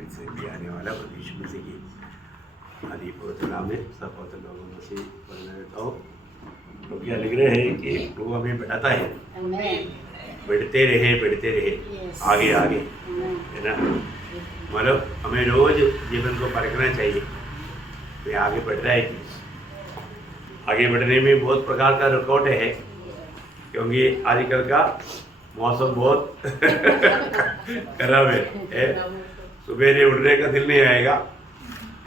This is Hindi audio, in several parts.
संस्कृत से भी आने वाला प्रदेश में से ये आदि पवित्र नाम है। सब पवित्र लोगों में से बोलने देता हूँ। तो क्या लिख रहे हैं कि प्रभु हमें बैठाता है, बढ़ते रहे आगे आगे, है ना। मतलब हमें रोज जीवन को परखना चाहिए कि आगे बढ़ रहा है कि आगे बढ़ने में बहुत प्रकार का रुकावट है, क्योंकि आजकल का मौसम बहुत खराब है। सुबह उठने का दिल नहीं आएगा,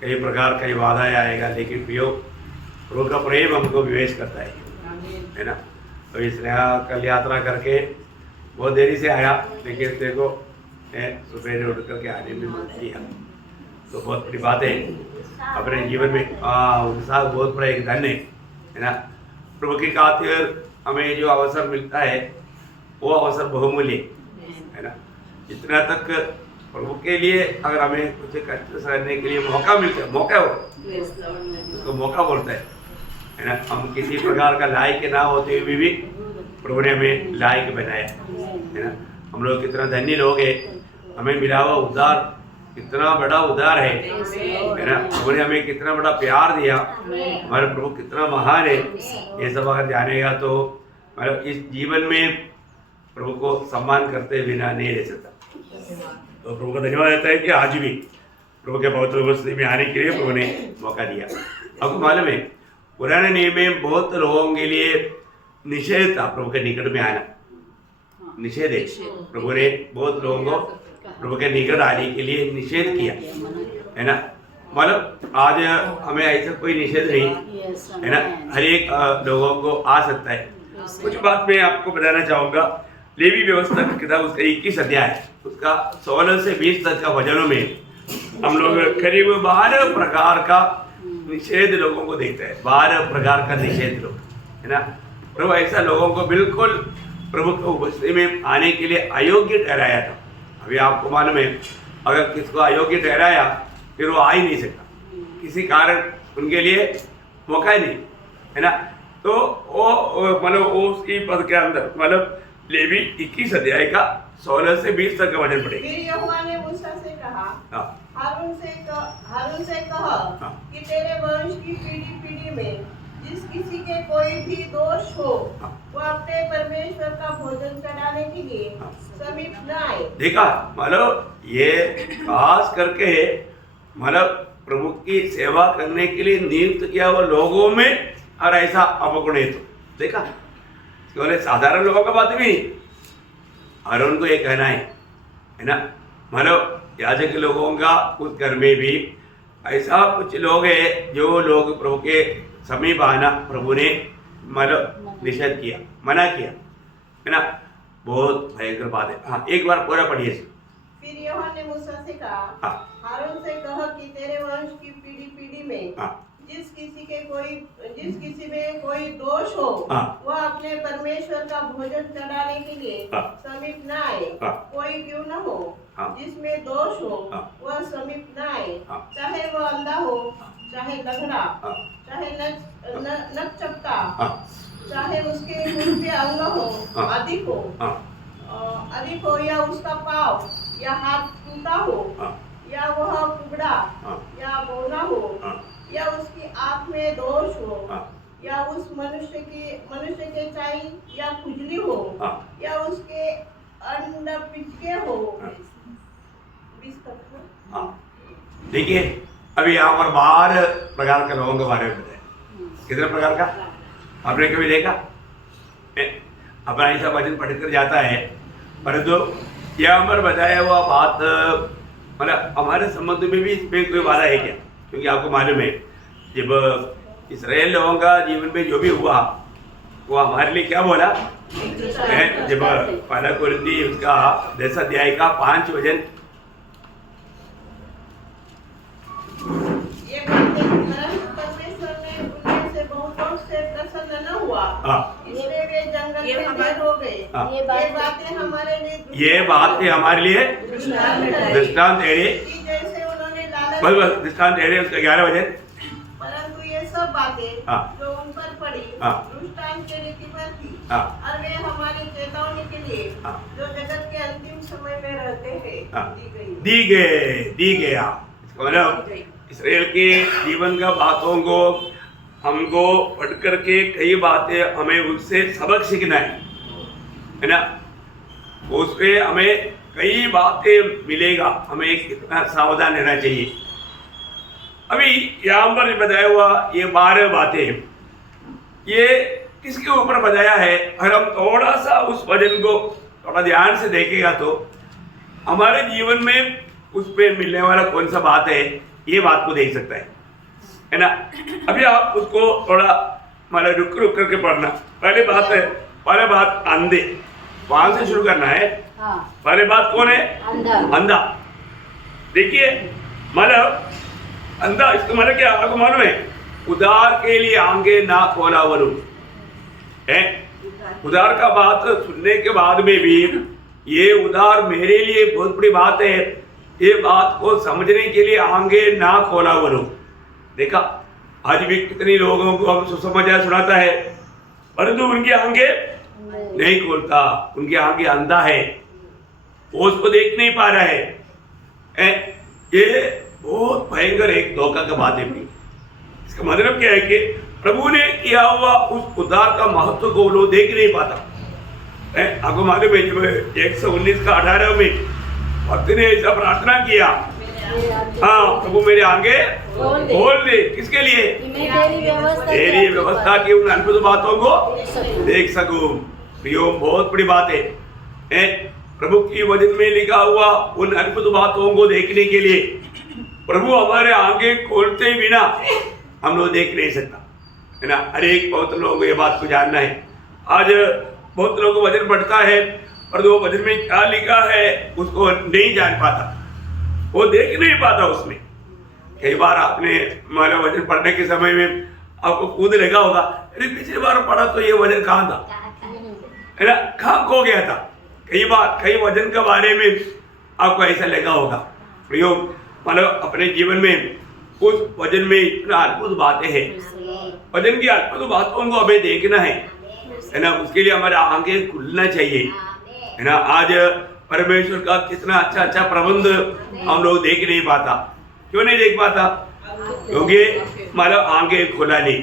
कई प्रकार कई बाधा आएगा, लेकिन प्रभु का प्रेम हमको विवेश करता है ना। तो इसलिए कल यात्रा करके बहुत देरी से आया, लेकिन देखो सुबह उठ करके आने में मन किया, तो बहुत बड़ी बात है अपने जीवन में। उत्साह बहुत बड़ा एक धन है ना। प्रभु की खातिर हमें जो अवसर मिलता है वो अवसर बहुमूल्य है ना। जितना तक प्रभु के लिए अगर हमें कुछ कष्ट सहने के लिए मौका मिलता है, मौका हो उसको मौका बोलता है ना। हम किसी प्रकार का लायक ना होते हुए भी प्रभु ने हमें लायक बनाया है ना। हम लोग कितना धन्य लोग हैं, हमें मिला हुआ उद्धार कितना बड़ा उद्धार है ना। प्रभु ने हमें कितना बड़ा प्यार दिया, हमारे प्रभु कितना महान है, ये सब अगर जानेगा तो मतलब इस जीवन में प्रभु को सम्मान करते बिना नहीं रह सकता। तो प्रभु का धन्यवाद देता है कि आज भी प्रभु के पवित्र उपस्थिति में आने के लिए प्रभु ने मौका दिया। आपको मालूम है पुराने नियम में बहुत लोगों के लिए निषेध था प्रभु के निकट में आना, निषेध है। प्रभु ने बहुत लोगों को प्रभु के निकट आने के लिए निषेध किया है ना। मतलब आज हमें ऐसा कोई निषेध नहीं है ना, हर एक लोगों को आ सकता है। कुछ बात मैं आपको बताना चाहूँगा। लेवी व्यवस्था का किताब उसका 21 अध्याय उसका 16 से 20 तक का वचनों में हम लोग करीब 12 प्रकार का निषेध लोगों को देखते हैं। 12 प्रकार का निषेध लोग है ना। प्रभु ऐसा लोगों को बिल्कुल प्रभु की उपस्थिति में आने के लिए अयोग्य ठहराया था। अभी आपको मालूम है अगर किसको अयोग्य ठहराया फिर वो आ ही नहीं सकता, किसी कारण उनके लिए मौका ही नहीं है ना। तो वो मतलब उसकी पद के अंदर मतलब लेवी 21 अध्याय का 16 से 20 तक का वचन पढ़ेगा। फिर यहोवा ने मूसा से कहा, हारून से कह कि तेरे वंश की पीढ़ी में जिस किसी के कोई भी दोष हो वो अपने परमेश्वर का भोजन चढ़ाने के लिए समीप न आए। देखा मतलब ये खास करके मतलब प्रभु की सेवा करने के लिए नियुक्त किया हुआ लोगों में और ऐसा अपगुण है। तो देखा केवल साधारण लोगों का बात भी नहीं, और उनको ये कहना है ना। मतलब याजक लोगों का कुछ घर में भी ऐसा कुछ लोग हैं जो लोग प्रभु के समीप आना प्रभु ने मतलब निषेध किया, मना किया है ना। बहुत भयंकर बात है। हाँ एक बार पूरा पढ़िए। फिर यहोवा ने मूसा से कहा, हारून से कह कि तेरे वंश की पीढ़ी में जिस किसी में कोई दोष हो वह अपने परमेश्वर का भोजन चढ़ाने के लिए समीप न आए। कोई क्यों न हो जिसमें दोष हो वह समीप न आए, चाहे वह अंधा हो, चाहे लंगड़ा, चाहे नकचपता, चाहे उसके मुंह पे अंग हो अधिक हो या उसका पाँव या हाथ टूटा हो या वह कुबड़ा या बौना हो या उसकी आँख में दोष हो या उस मनुष्य के चाई या खुजली हो या उसके अंड पिचके हो। देखिए अभी यहाँ पर 12 प्रकार के लोगों के बारे में बताया। कितने प्रकार का आपने कभी देखा? अपना ऐसा वचन पढ़कर जाता है, परंतु यह हमारे बताया हुआ बात मतलब हमारे संबंध में भी इसमें कोई बाधा है क्या? क्योंकि आपको मालूम है जब इस्राएल लोगों का जीवन में जो भी हुआ वो हमारे लिए क्या बोला है। जब पहला कोरिन्थी उसका 10 अध्याय का 5 वचन, परमेश्वर ने उनमें से बहुतों से प्रसन्न न हुआ, इसलिए वे जंगल में ढेर हो गए। ये बातें हमारे लिए दृष्टांत है। जैसे उन्होंने लालच, दृष्टांत है उसका 11 वचन। परंतु ये सब बातें हाँ। जो उन पर पड़ी हाँ। दृष्टांत के रीति पर थी हाँ। और वे हमारी चेतावनी के लिए हाँ। जो जगत के अंतिम समय में रहते हैं हाँ। दी गया इसका मतलब इसराइल के जीवन का बातों को हमको पढ़ करके कई बातें हमें उससे सबक सीखना है ना। उसपे हमें कई बातें मिलेगा, हमें कितना सावधान रहना चाहिए। अभी यहाँ पर बताया हुआ ये 12 बातें ये किसके ऊपर बताया है, अगर हम थोड़ा सा उस वचन को थोड़ा ध्यान से देखेगा तो हमारे जीवन में उस पर मिलने वाला कौन सा बात है, ये बात को देख सकता है ना। अभी आप उसको थोड़ा मतलब रुक रुक करके पढ़ना। पहले बात अंधे, वहां से शुरू करना है। हाँ। पहले बात कौन है? अंधा। देखिए मतलब अंधा, इसका मतलब क्या आपको मालूम है? उधार के लिए आंगे ना खोला वरु है। उधार का बात सुनने के बाद में भी ये उधार मेरे लिए बहुत बड़ी बात है, ये बात को समझने के लिए आंगे ना खोला वरु। देखा आज भी कितने लोगों को हम सुसमाचार सुनाता है परंतु उनकी आंखें नहीं खोलता, उनकी आंखें अंधा है, वो उसको देख नहीं पा रहा है। ये बहुत भयंकर एक धोखा का बात है। इसका मतलब क्या है कि प्रभु ने किया हुआ उस उद्धार का महत्व को लोग देख नहीं पाता। आपको मालूम है जब 119 का 18 में भक्त ने ऐसा प्रार्थना किया, हाँ प्रभु मेरे आगे खोल दे, किसके लिए? तेरी व्यवस्था की उन अद्भुत बातों को देख सकूं। प्रियो बहुत बड़ी बात है। प्रभु की वचन में लिखा हुआ उन अद्भुत बातों को देखने के लिए प्रभु हमारे आंखें खोलते बिना हम लोग देख नहीं सकता है ना। हर एक बहुत लोगों को ये बात को जानना है। आज बहुत लोगों को वचन पढ़ता है और वो वचन में क्या लिखा है उसको नहीं जान पाता, वो देख नहीं पाता उसमें। कई बार आपने हमारा वचन पढ़ने के समय में आपको कूद लगा होगा, अरे पिछली बार पढ़ा तो ये वचन कहाँ था, है ना, कहाँ खो गया था। कई बार कई वचन के बारे में आपको ऐसा लगा होगा। प्रयोग मतलब अपने जीवन में उस वचन में इतना अद्भुत बातें हैं, वचन की अद्भुत बातों को हमें देखना है ना। उसके लिए हमारे आंखें खुलना चाहिए है ना। आज परमेश्वर का कितना अच्छा प्रबंध हम लोग देख नहीं पाता। क्यों नहीं देख पाता? क्योंकि मतलब आंखें खुला नहीं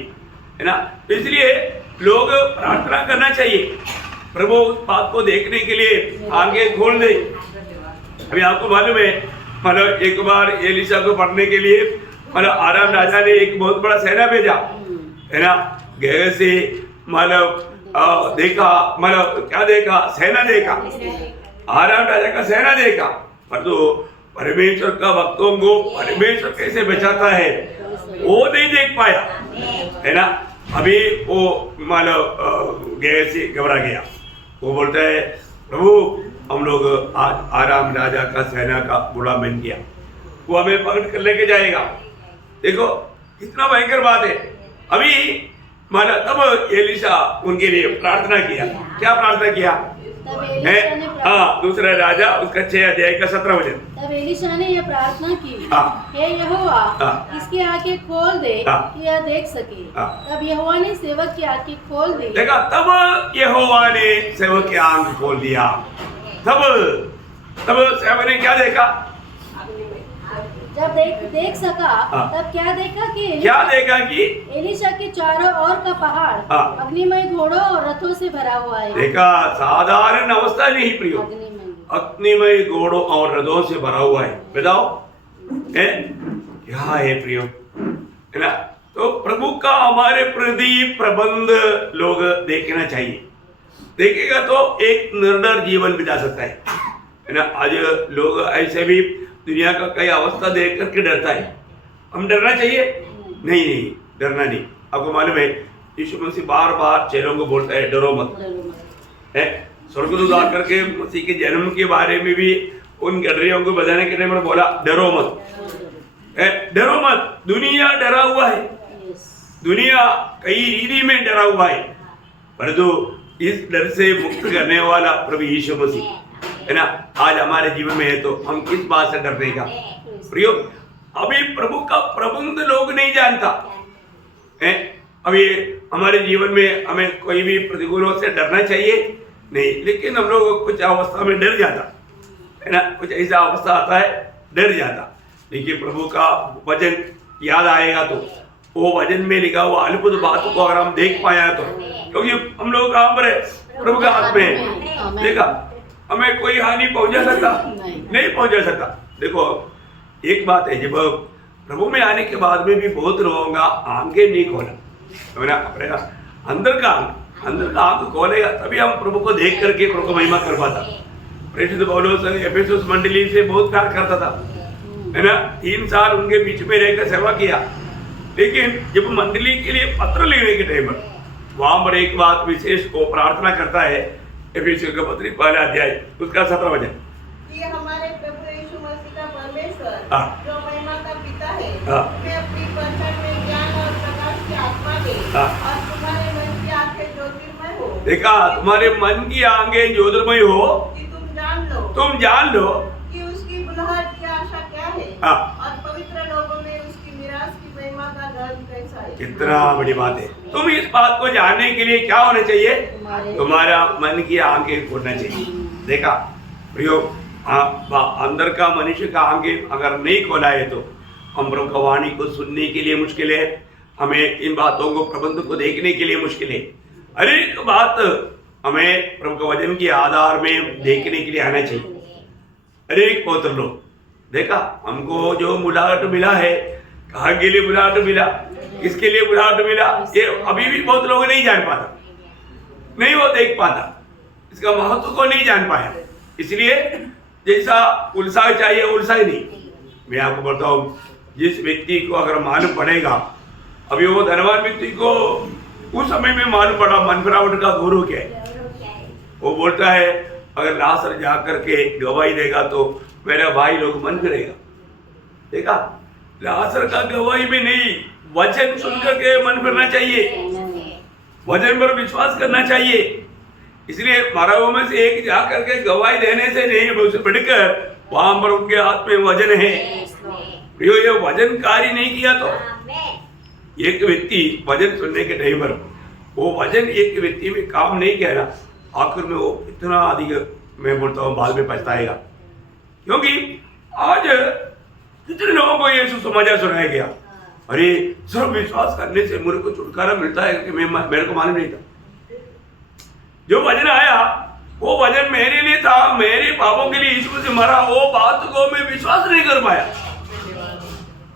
है ना। इसलिए लोग प्रार्थना करना चाहिए, प्रभु उस बात को देखने के लिए आंखें खोल दे। अभी आपको मालूम है मतलब एक बार एलिशा को पढ़ने के लिए मतलब आराम राजा ने एक बहुत बड़ा सेना भेजा है ना। गए से मतलब देखा, मतलब क्या देखा? सेना देखा, आराम राजा का सेना देखा, पर तो परमेश्वर का भक्तों को परमेश्वर कैसे बचाता है वो नहीं देख पाया है ना। अभी वो मतलब गए से घबरा गया, वो बोलता है प्रभु हम लोग आज आराम राजा का सेना का गुलाम बन गया, वो हमें पकड़ कर लेके जाएगा। देखो कितना भयंकर बात है। अभी माना तब एलिशा उनके लिए प्रार्थना किया। क्या प्रार्थना किया है? हाँ, दूसरा राजा उसका 6 अध्याय का 17 वचन। तब एलिशा ने यह प्रार्थना की, हाँ। हे यहोवा, हाँ। इसकी आंखें खोल दे हाँ। कि यह देख सके। हाँ। तब यहोवा ने सेवक की आंखें खोल दी। देखा तब यहोवा ने सेवक की आंख खोल दिया। तब सेवक ने क्या देखा? जब देख सका हाँ। तब क्या देखा कि एलिशा के चारों ओर का पहाड़ हाँ। अग्निमय घोड़ों और रथों से भरा हुआ है। देखा साधारण अवस्था नहीं प्रियो, अग्निमय घोड़ों और रथों से भरा हुआ है। बताओ है क्या है प्रियो है ना। तो प्रभु का हमारे प्रति प्रबंध लोग देखना चाहिए। देखेगा तो एक निर्डर जीवन बिता सकता है ना। आज लोग ऐसे भी दुनिया का कई अवस्था देख करके डरता है। हम डरना चाहिए? नहीं, डरना नहीं। आपको मालूम है यीशु मसीह बार बार चेलों को बोलता है डरो मत है। स्वर्गदूत आकर के मसीह के जन्म के बारे में भी उन गडरियों को बताने के टाइम में बोला डरो मत है, डरो मत। दुनिया डरा हुआ है, दुनिया कई रीति में डरा हुआ है, परंतु इस डर से मुक्त करने वाला प्रभु यीशु मसीह है ना आज हमारे जीवन में है। तो हम किस बात से डरने का प्रियो? अभी प्रभु का प्रबंध लोग नहीं जानता अभी हमारे जीवन में हमें कोई भी प्रतिकूलों से डरना चाहिए नहीं, लेकिन हम लोग कुछ अवस्था में डर जाता है ना, कुछ ऐसा अवस्था आता है डर जाता, लेकिन प्रभु का वचन याद आएगा तो वो वचन में लिखा हुआ अद्भुत बातों को अगर हम देख पाया तो, क्योंकि हम लोग कहाँ पर है, प्रभु के हाथ में है। देखा, हमें कोई हानि पहुंचा सकता नहीं पहुंचा सकता। देखो एक बात है, जब प्रभु में आने के बाद में भी बहुत लोगों का आंखें नहीं खोला, अपने अंदर का आंख खोलेगा तभी हम प्रभु को देख करके प्रभु को महिमा कर पाता। प्रेषित पौलुस एफेसुस मंडली से बहुत प्यार करता था, है ना, 3 साल उनके बीच में रहकर सेवा किया, लेकिन जब मंडली के लिए पत्र लेने के टाइम पर वहां पर एक बात विशेष को प्रार्थना करता है, एफेसियों का पत्री 1 अध्याय उसका 17 वचन, ये हमारे प्रभु यीशु मसीह का परमेश्वर हाँ। जो महिमा का पिता है, हाँ। वे अपनी परचट में ज्ञान और प्रकाश की आत्मा दे, हाँ। और तुम्हारे मन की आंखें ज्योतिर्मय हो। देखा, तुम्हारे मन की आंखें ज्योतिर्मय हो, कि तुम जान लो कि उसकी बुलाहट की आशा क्या है, हाँ। और पवित्र लोगों में उसकी मिरास की महिमा का धन कैसा है। कितना बड़ी बात है। तुम इस बात को जानने के लिए क्या होना चाहिए, तुम्हारा मन की आंखें खोलना चाहिए। देखा प्रियो, अंदर का मनुष्य का आंखें अगर नहीं खोला है तो हम प्रभु का वाणी को सुनने के लिए मुश्किल है, हमें इन बातों को प्रबंध को देखने के लिए मुश्किल है। हर एक बात हमें प्रभु के वचन के आधार में देखने के लिए आना चाहिए। हर एक पवित्र लोग, देखा हमको जो बुलाहट मिला है, कहाँ के लिए बुलाहट मिला, किसके लिए बुलाहट मिला, ये अभी भी बहुत लोग नहीं जान पाता, नहीं वो देख पाता, इसका महत्व को नहीं जान पाया। इसलिए जैसा उत्साह चाहिए उत्साह ही नहीं। मैं आपको बताऊं, जिस व्यक्ति को अगर मालूम पड़ेगा, अभी वो धनवान व्यक्ति को उस समय में मालूम पड़ा मन फिरावट का गुरु क्या है, वो बोलता है अगर लासर जा करके गवाही देगा तो मेरा भाई लोग मन फिरेगा। देखा, लासर का गवाही में नहीं, वचन सुनकर के मन फिरना चाहिए, वचन पर विश्वास करना चाहिए। इसलिए महाराजों में से एक जा करके गवाही देने से नहीं, उसे बढ़कर वहां पर उनके हाथ में वजन है। ये वजन कार्य नहीं किया तो एक व्यक्ति वजन सुनने के टाइम पर वो वजन एक व्यक्ति में काम नहीं किया ना, आखिर में वो इतना अधिक, मैं बोलता हूँ, बाद में पछताएगा। क्योंकि आज कितने लोगों को ये समाचार सुनाया गया, अरे सिर्फ विश्वास करने से मुझे को छुटकारा मिलता है कि मेरे को मालूम नहीं था। जो वचन आया वो वचन मेरे लिए था, मेरे पापों के लिए यीशु से मरा, वो बात को मैं विश्वास नहीं कर पाया।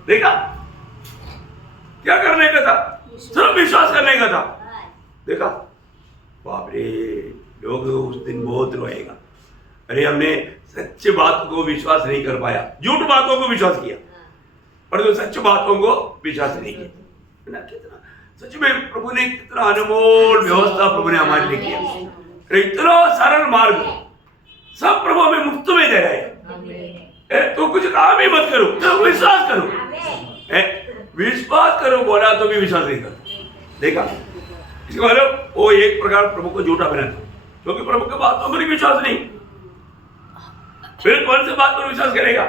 देखा, क्या करने का था, सिर्फ विश्वास करने का था। देखा, बाप रे, लोग उस दिन बहुत रोएगा, अरे हमने सच्ची बात को विश्वास नहीं कर पाया, झूठ बातों को विश्वास किया, पर तो सच्ची बातों को विश्वास नहीं किया ना। कितना सच में प्रभु ने कितना अनमोल व्यवस्था प्रभु ने हमारे लिए किया, इतना सरल मार्ग सब प्रभु हमें मुफ्त में दे रहे हैं। तो कुछ काम ही मत करो, तो विश्वास करो, विश्वास करो बोला तो भी विश्वास नहीं करो। देखा, इसका मतलब वो एक प्रकार प्रभु को झूठा बनाता, क्योंकि प्रभु के बातों पर विश्वास नहीं, फिर कौन सी बात पर विश्वास करेगा।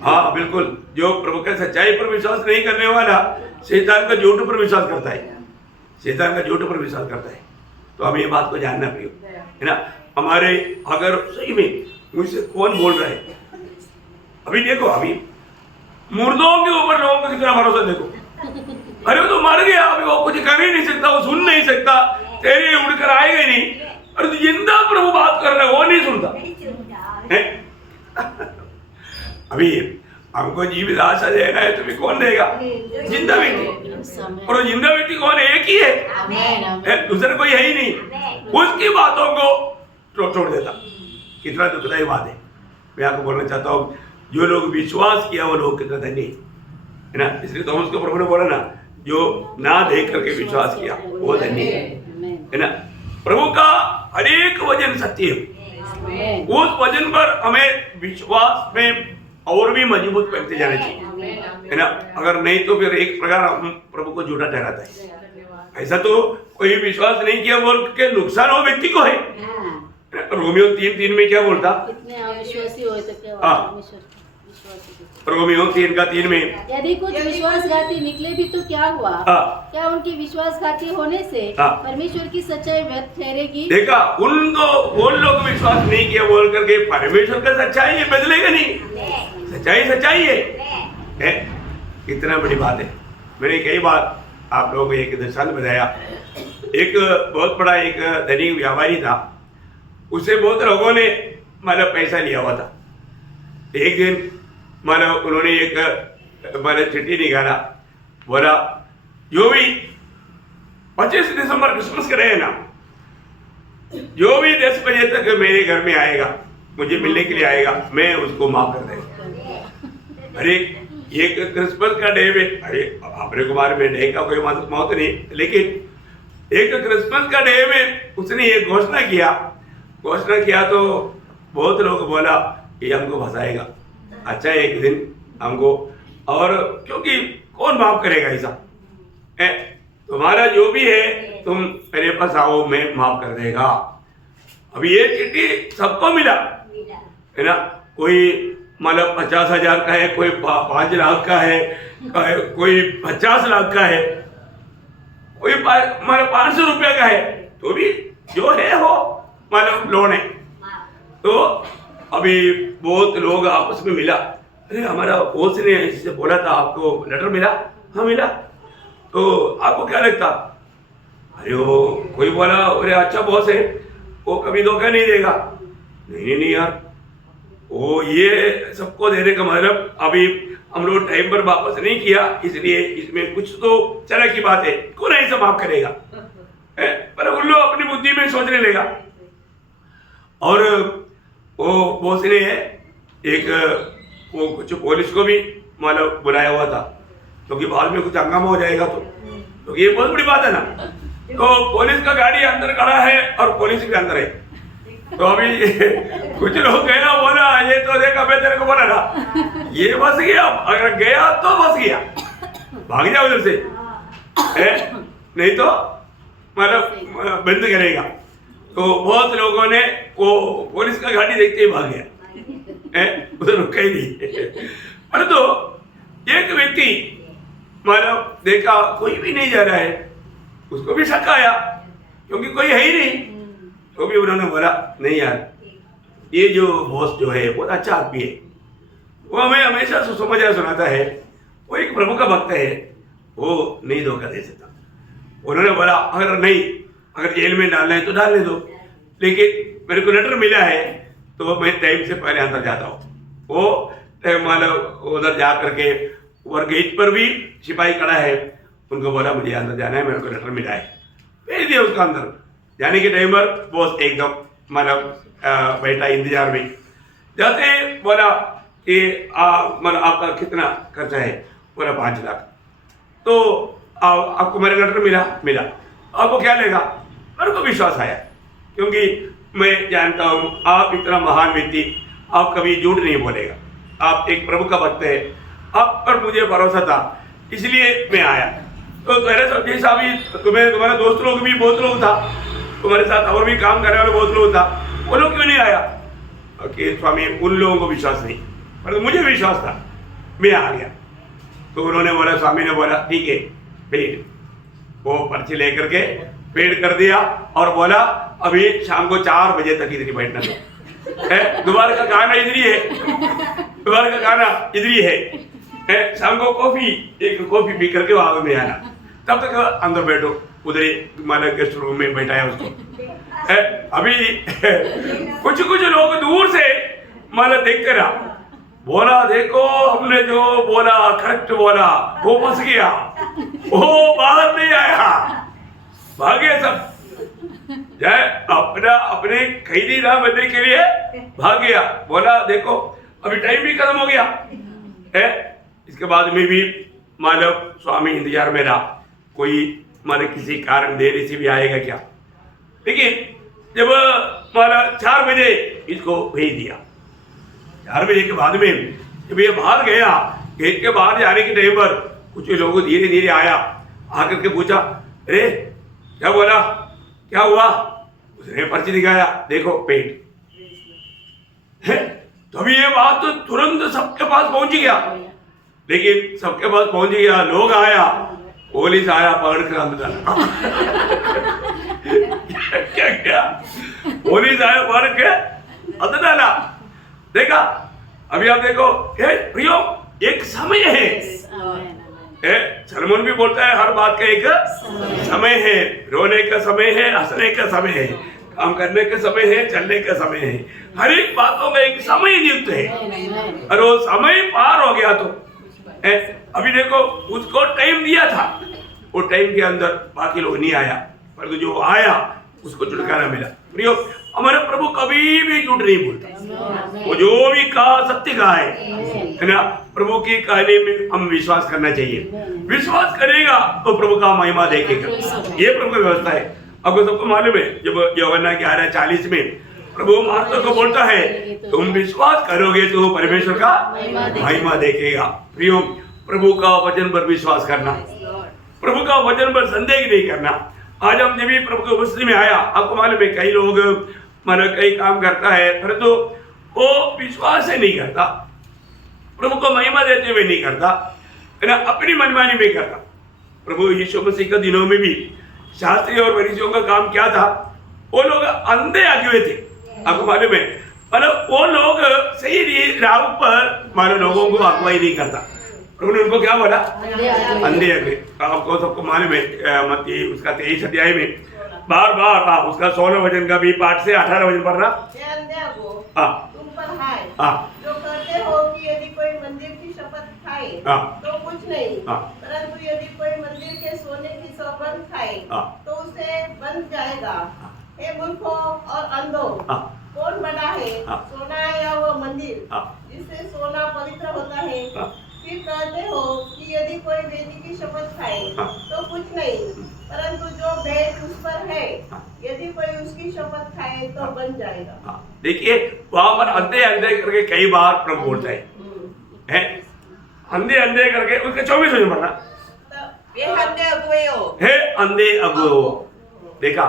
हाँ बिल्कुल, जो प्रभु के सच्चाई पर विश्वास नहीं करने वाला शैतान का झूठ पर विश्वास करता है, शैतान का झूठ पर विश्वास करता है। तो हमें ये बात को जानना प्रियो, है ना। हमारे अगर सही में मुझसे कौन बोल रहा है, अभी देखो, अभी मुर्दों के ऊपर लोगों का कितना भरोसा देखो, अरे वो तो मर गया, अभी वो कुछ कर ही नहीं सकता, वो सुन नहीं सकता, तेरे उड़कर आएगा ही नहीं। अरे तो जिंदा प्रभु बात कर रहा है, वो नहीं सुनता है। अभी हमको जीवित आशा देना है तो भी कौन देगा, जिंदा व्यक्ति, और जिंदा व्यक्ति कौन है, एक ही है, दूसरा कोई है ही नहीं, उसकी बातों को छोड़ देता। कितना दुखदायी बात है। मैं आपको बोलना चाहता हूँ, जो लोग विश्वास किया वो लोग कितना धन्य है ना। इसलिए तो उसको प्रभु ने बोला ना, जो ना देख करके विश्वास किया वो धन्य है ना। प्रभु का अनेक वचन सत्य है, उस वचन पर हमें विश्वास में और भी मजबूत करते जाना चाहिए, है ना। अगर नहीं तो फिर एक प्रकार हम प्रभु को झूठा ठहराता है। ऐसा तो कोई विश्वास नहीं किया बोल के नुकसान हो व्यक्ति को है। रोमियो 3:3 में क्या बोलता, कितने अविश्वासी होए तो क्या रोमियो 3 का 3 में यदि कुछ विश्वासघाती निकले भी तो क्या हुआ? क्या उनकी विश्वासघाती होने से परमेश्वर की सच्चाई व्यर्थ ठहरेगी? देखा, उन लोग विश्वास नहीं किया बोल करके परमेश्वर का सच्चाई ये बदलेगा नहीं। सच्चाई सच्चाई है। इतना बड़ी बात है। मैंने कई बार आप लोगों को एक दृष्टांत बताया। एक बहुत बड़ा एक धनिक व्यापारी था, उसे बहुत लोगों ने मतलब पैसा लिया हुआ था। एक दिन मतलब उन्होंने एक मतलब चिट्ठी निकाला, बोला जो भी 25 दिसंबर क्रिसमस का ना, जो भी 10 बजे तक मेरे घर में आएगा, मुझे मिलने के लिए आएगा, मैं उसको माफ कर देगा। अरे एक क्रिसमस का डे में, अरे आपने कुमार में डे का कोई मौत नहीं, लेकिन एक क्रिसमस का डे में उसने ये घोषणा किया तो बहुत लोग बोला कि हमको फंसाएगा। अच्छा, एक दिन हमको, और क्योंकि कौन माफ करेगा ऐसा? तुम्हारा जो भी है तुम मेरे पास आओ, मैं माफ कर देगा। अब ये चिट्ठी सबको मिला है ना। कोई मतलब 50,000 का है, कोई 5 लाख का है, कोई 50 लाख का है, कोई मतलब 500 रुपया का है, तो भी जो है हो मतलब लोन है। तो अभी बहुत लोग आपस में मिला, अरे हमारा बॉस ने इससे बोला था आपको लेटर मिला? हाँ मिला। तो आपको क्या लगता? अरे वो कोई बोला, अरे अच्छा बॉस है, वो कभी धोखा नहीं देगा। नहीं यार, वो ये सबको देने का मतलब अभी हम लोग टाइम पर वापस नहीं किया, इसलिए इसमें कुछ तो चला की बात है, कौन ऐसा माफ करेगा? पर उन लोग अपनी बुद्धि में सोचने लगा। और वो बॉस ने एक वो कुछ पुलिस को भी मतलब बुलाया हुआ था, क्योंकि बाद में कुछ हंगामा हो जाएगा तो ये बहुत बड़ी बात है ना। तो पुलिस का गाड़ी अंदर खड़ा है और पुलिस भी अंदर है। तो अभी कुछ लोग गए ना, बोला ये तो देखा, मैं तेरे को बोला ना, ये बस गया, अगर गया तो बस गया, भाग जाओ उधर से, नहीं तो मतलब बंद करेगा। तो बहुत लोगों ने वो पुलिस का गाड़ी देखते ही भाग गया, उधर रुका ही नहीं। परंतु एक व्यक्ति मतलब देखा कोई भी नहीं जा रहा है, उसको भी शक आया, क्योंकि कोई है ही नहीं। तो भी उन्होंने बोला नहीं यार, ये जो बॉस जो है बहुत अच्छा आदमी है, वो हमें हमेशा सुसमाचार सुनाता है, वो एक प्रभु का भक्त है, वो नहीं धोखा दे सकता। उन्होंने बोला अगर जेल में डालना है तो डालने दो, लेकिन मेरे को लेटर मिला है तो मैं टाइम से पहले अंदर जाता हूँ। वो मतलब उधर जा करके और गेट पर भी सिपाही खड़ा है, उनको बोला मुझे अंदर जाना है, मेरे को लेटर मिला है, भेज दिया उसका अंदर। जाने के टाइम पर बॉस एकदम मतलब बैठा इंतजार में। जाते बोला कि मतलब आपका कितना खर्चा है? बोला 5 लाख। तो आपको मेरा लेटर मिला, आपको क्या लेगा? मेरे को विश्वास आया, क्योंकि मैं जानता हूँ आप इतना महान व्यक्ति, आप कभी झूठ नहीं बोलेगा, आप एक प्रभु का भक्त है, आप पर मुझे भरोसा था, इसलिए मैं आया। तो मेरे साथ जैसा भी तुम्हारे दोस्त लोग भी बहुत लोग था, तुम्हारे साथ और भी काम करने वाले बहुत लोग था, वो लोग क्यों नहीं आया? कि स्वामी उन लोगों को विश्वास नहीं, पर मुझे विश्वास था, मैं आ गया। तो उन्होंने बोला, स्वामी ने बोला ठीक है पेड, वो पर्ची लेकर के पेड कर दिया और बोला अभी शाम को 4 बजे तक इधर बैठना दो। दोबारा का खाना इधर ही है, दोबारा का खाना इधर ही है, शाम को कॉफी पी करके वहां में आना, तब तक अंदर बैठो, उधर ही माना गेस्ट रूम में बैठा है उसको। अभी कुछ लोग दूर से माना देखते रहा, बोला देखो हमने जो बोला करेक्ट बोला, वो फंस गया, वो बाहर नहीं आया, भागे सब, जाए अपने कैदी ना बनने के लिए भाग गया। बोला देखो अभी टाइम भी खत्म हो गया है। इसके बाद में भी मानव स्वामी इंतजार में रहा, कोई माने किसी कारण देरी से भी आएगा क्या, लेकिन जब माना 4 बजे इसको भेज दिया। 4 बजे के बाद में जब ये बाहर गया, गेट के बाहर जाने के टाइम पर कुछ लोगों धीरे धीरे आया, आकर के पूछा अरे क्या बोला, क्या हुआ? उसने पर्ची दिखाया, देखो पेड है, तभी ये बात तो तुरंत सबके पास पहुंच गया। लेकिन सबके पास पहुंच गया, लोग आया, पुलिस आया, पकड़ कर अंदर डाला। क्या क्या पुलिस आया, पकड़ के अंदर डाला। देखा, अभी आप देखो, प्रियो एक समय है। सलमान भी बोलता है हर बात का एक समय है। रोने का समय है, हंसने का समय है, काम करने का समय है, चलने का समय है। हर एक बातों का एक समय नियुक्त है। और वो समय पार हो गया तो अभी देखो, उसको टाइम दिया था, वो टाइम के अंदर बाकी लोग नहीं आया, पर जो आया उसको छुटकारा मिला। प्रियो, हमारे प्रभु कभी भी झूठ नहीं बोलता। वो जो भी कहा सत्य कहा है ना। प्रभु की कहानी में हम विश्वास करना चाहिए। विश्वास करेगा तो प्रभु का महिमा देखेगा। ये प्रभु की व्यवस्था है। आपको सबको मालूम है, जब यूहन्ना 11:40 में प्रभु मार्था को बोलता है, तुम विश्वास करोगे तो परमेश्वर का महिमा देखेगा। प्रियो, प्रभु का वचन पर विश्वास करना, प्रभु का वचन पर संदेह नहीं करना। आज हम जब भी प्रभु की उपस्थिति में आया, आपको मालूम है कई लोग मन कई काम करता है, परंतु वो विश्वास ही नहीं करता, प्रभु को महिमा देते हुए नहीं करता, है ना, अपनी मनमानी में करता। प्रभु यीशु मसीह के दिनों में भी शास्त्री और फरीसियों का काम क्या था? वो लोग अंधे आगे हुए थे। आपको मालूम है, मतलब वो लोग सही राह पर मानो लोगों को अगुवाई नहीं करता। प्रभु ने उनको क्या बोला? अंधे आगे। आपको सबको मालूम है, मत्ती उसका 23 अध्याय में बार बार उसका 16 वचन का भी पाठ से 18 वचन पढ़ना। तुम पर हाय, जो कहते हो कि यदि कोई मंदिर की शपथ खाए तो कुछ नहीं, परंतु यदि कोई मंदिर के सोने की सौगंध खाए तो उसे बंध जाएगा। हे मूर्खों और अंधों, कौन बड़ा है, सोना या वो मंदिर जिससे सोना पवित्र होता है? फिर कहते हो कि यदि कोई वेदी की शपथ खाए तो कुछ नहीं, परंतु जो भेंट उस पर है, यदि कोई उसकी शपथ खाए तो बन जाएगा। देखिए, वहां पर अंधे अंधे करके कई बार प्रभु बोलता है, अंधे अंधे करके उसके 24 वचन पढ़ना। हे अंधे अगुओ। देखा,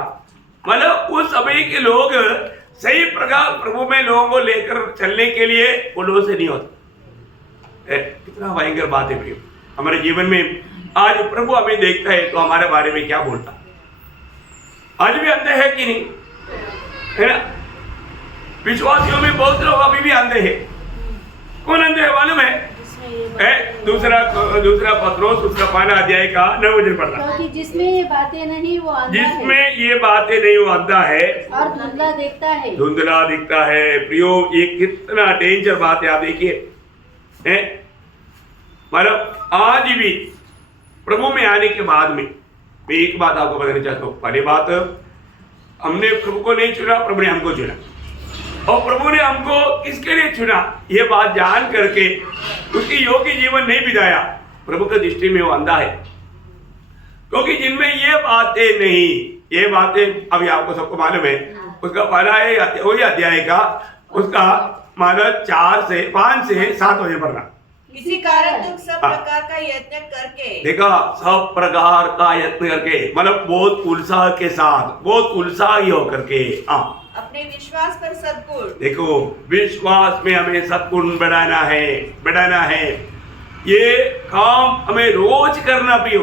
मतलब उस समय के लोग सही प्रकार प्रभु में लोगों को लेकर चलने के लिए वो लोगों से नहीं होता। कितना भयंकर बात है प्रिय। हमारे जीवन में आज प्रभु हमें देखता है तो हमारे बारे में क्या बोलता? आज भी अंधे है कि नहीं, है ना? विश्वासियों में बहुत लोग अभी भी अंधे हैं। कौन अंधे है मालूम है? दूसरा पत्रोस उसका 5 अध्याय का 9 वचन पढ़ना। क्योंकि जिसमें ये बातें नहीं वो अंधा है, जिसमें ये बातें नहीं वो अंधा है और धुंधला देखता है। धुंधला दिखता है। प्रियो, ये कितना डेंजर बात है। आप देखिए, मतलब आज भी प्रभु में आने के बाद में मैं एक बात आपको बताना चाहता हूँ। पहली बात, हमने प्रभु को नहीं चुना, प्रभु ने हमको चुना। और प्रभु ने हमको किसके लिए चुना, ये बात जान करके उसकी योग्य जीवन नहीं बिताया, प्रभु की दृष्टि में वो अंधा है। क्योंकि जिनमें ये बातें नहीं, ये बातें अभी आपको सबको मालूम है, उसका पहला है वही अध्याय का उसका मानो 5 से 7 वजह पढ़ना। इसी कारण तुम सब प्रकार का यत्न करके, देखा, सब प्रकार का यत्न करके, मतलब बहुत उत्साह के साथ, बहुत उत्साही होकर के अपने विश्वास पर सद्गुण। देखो, विश्वास में हमें सद्गुण बढ़ाना है। ये काम हमें रोज करना पियो।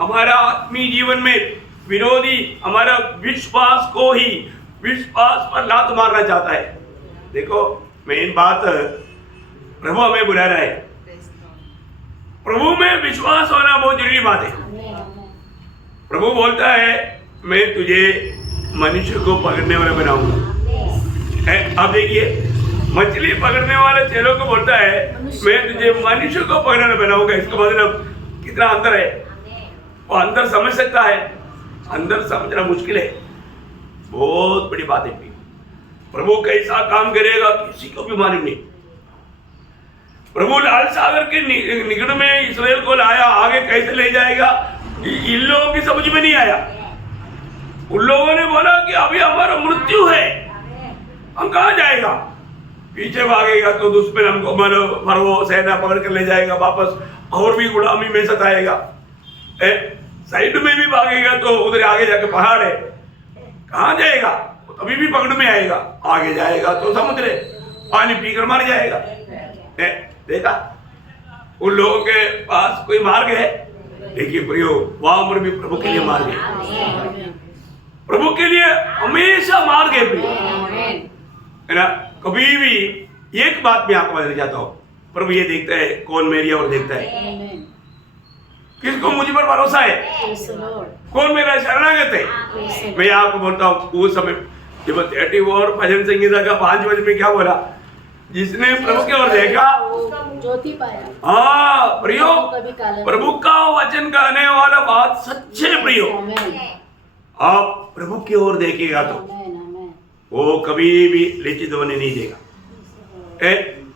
हमारा आत्मीय जीवन में विरोधी हमारा विश्वास को ही विश्वास पर लात मारना चाहता है। देखो, मेन बात, प्रभु हमें बुला रहा है। प्रभु में विश्वास होना बहुत जरूरी बात है। प्रभु बोलता है, मैं तुझे मनुष्य को पकड़ने वाला बनाऊंगा। अब देखिए, मछली पकड़ने वाले चेलों को बोलता है, मैं तुझे मनुष्य को पकड़ने वाला बनाऊंगा। इसका मतलब कितना अंदर है, वो अंदर समझ सकता है, अंदर समझना मुश्किल है। बहुत बड़ी बात है। प्रभु कैसा काम करेगा किसी को भी मालूम नहीं। प्रभु लाल सागर के निकट में इस्राएल को लाया, आगे कैसे ले जाएगा इन लोगों की समझ में नहीं आया। उन लोगों ने बोला कि अभी हमारा मृत्यु है, हम कहाँ जाएगा, पीछे भागेगा तो दुश्मन हमको मानो फरो सेना पकड़ कर ले जाएगा वापस, और भी गुलामी में सताएगा। साइड में भी भागेगा तो उधर आगे जाके पहाड़ है, कहाँ जाएगा, अभी भी पकड़ में आएगा। आगे जाएगा तो समुद्र है, पानी पीकर मर जाएगा। देखा उन लोगों के पास कोई मार्ग है? देखिए प्रियो, वहां पर भी प्रभु के लिए मार्ग है, प्रभु के लिए हमेशा मार्ग है प्रियो, है ना। कभी भी एक बात मैं आपको बताना चाहता हूँ, प्रभु ये देखता है कौन मेरी और देखता है, किसको मुझ पर भरोसा है, कौन मेरा शरणागत है। मैं आपको बोलता हूँ उस समय जब 34 भजन संगीता का 5 वचन में क्या बोला, जिसने प्रभु की ओर देखा ज्योति पाया। हाँ प्रियो, प्रभु का वचन कहने वाला बात सच्चे प्रियो, आप प्रभु की ओर देखेगा तो वो कभी भी लिखित होने नहीं देगा।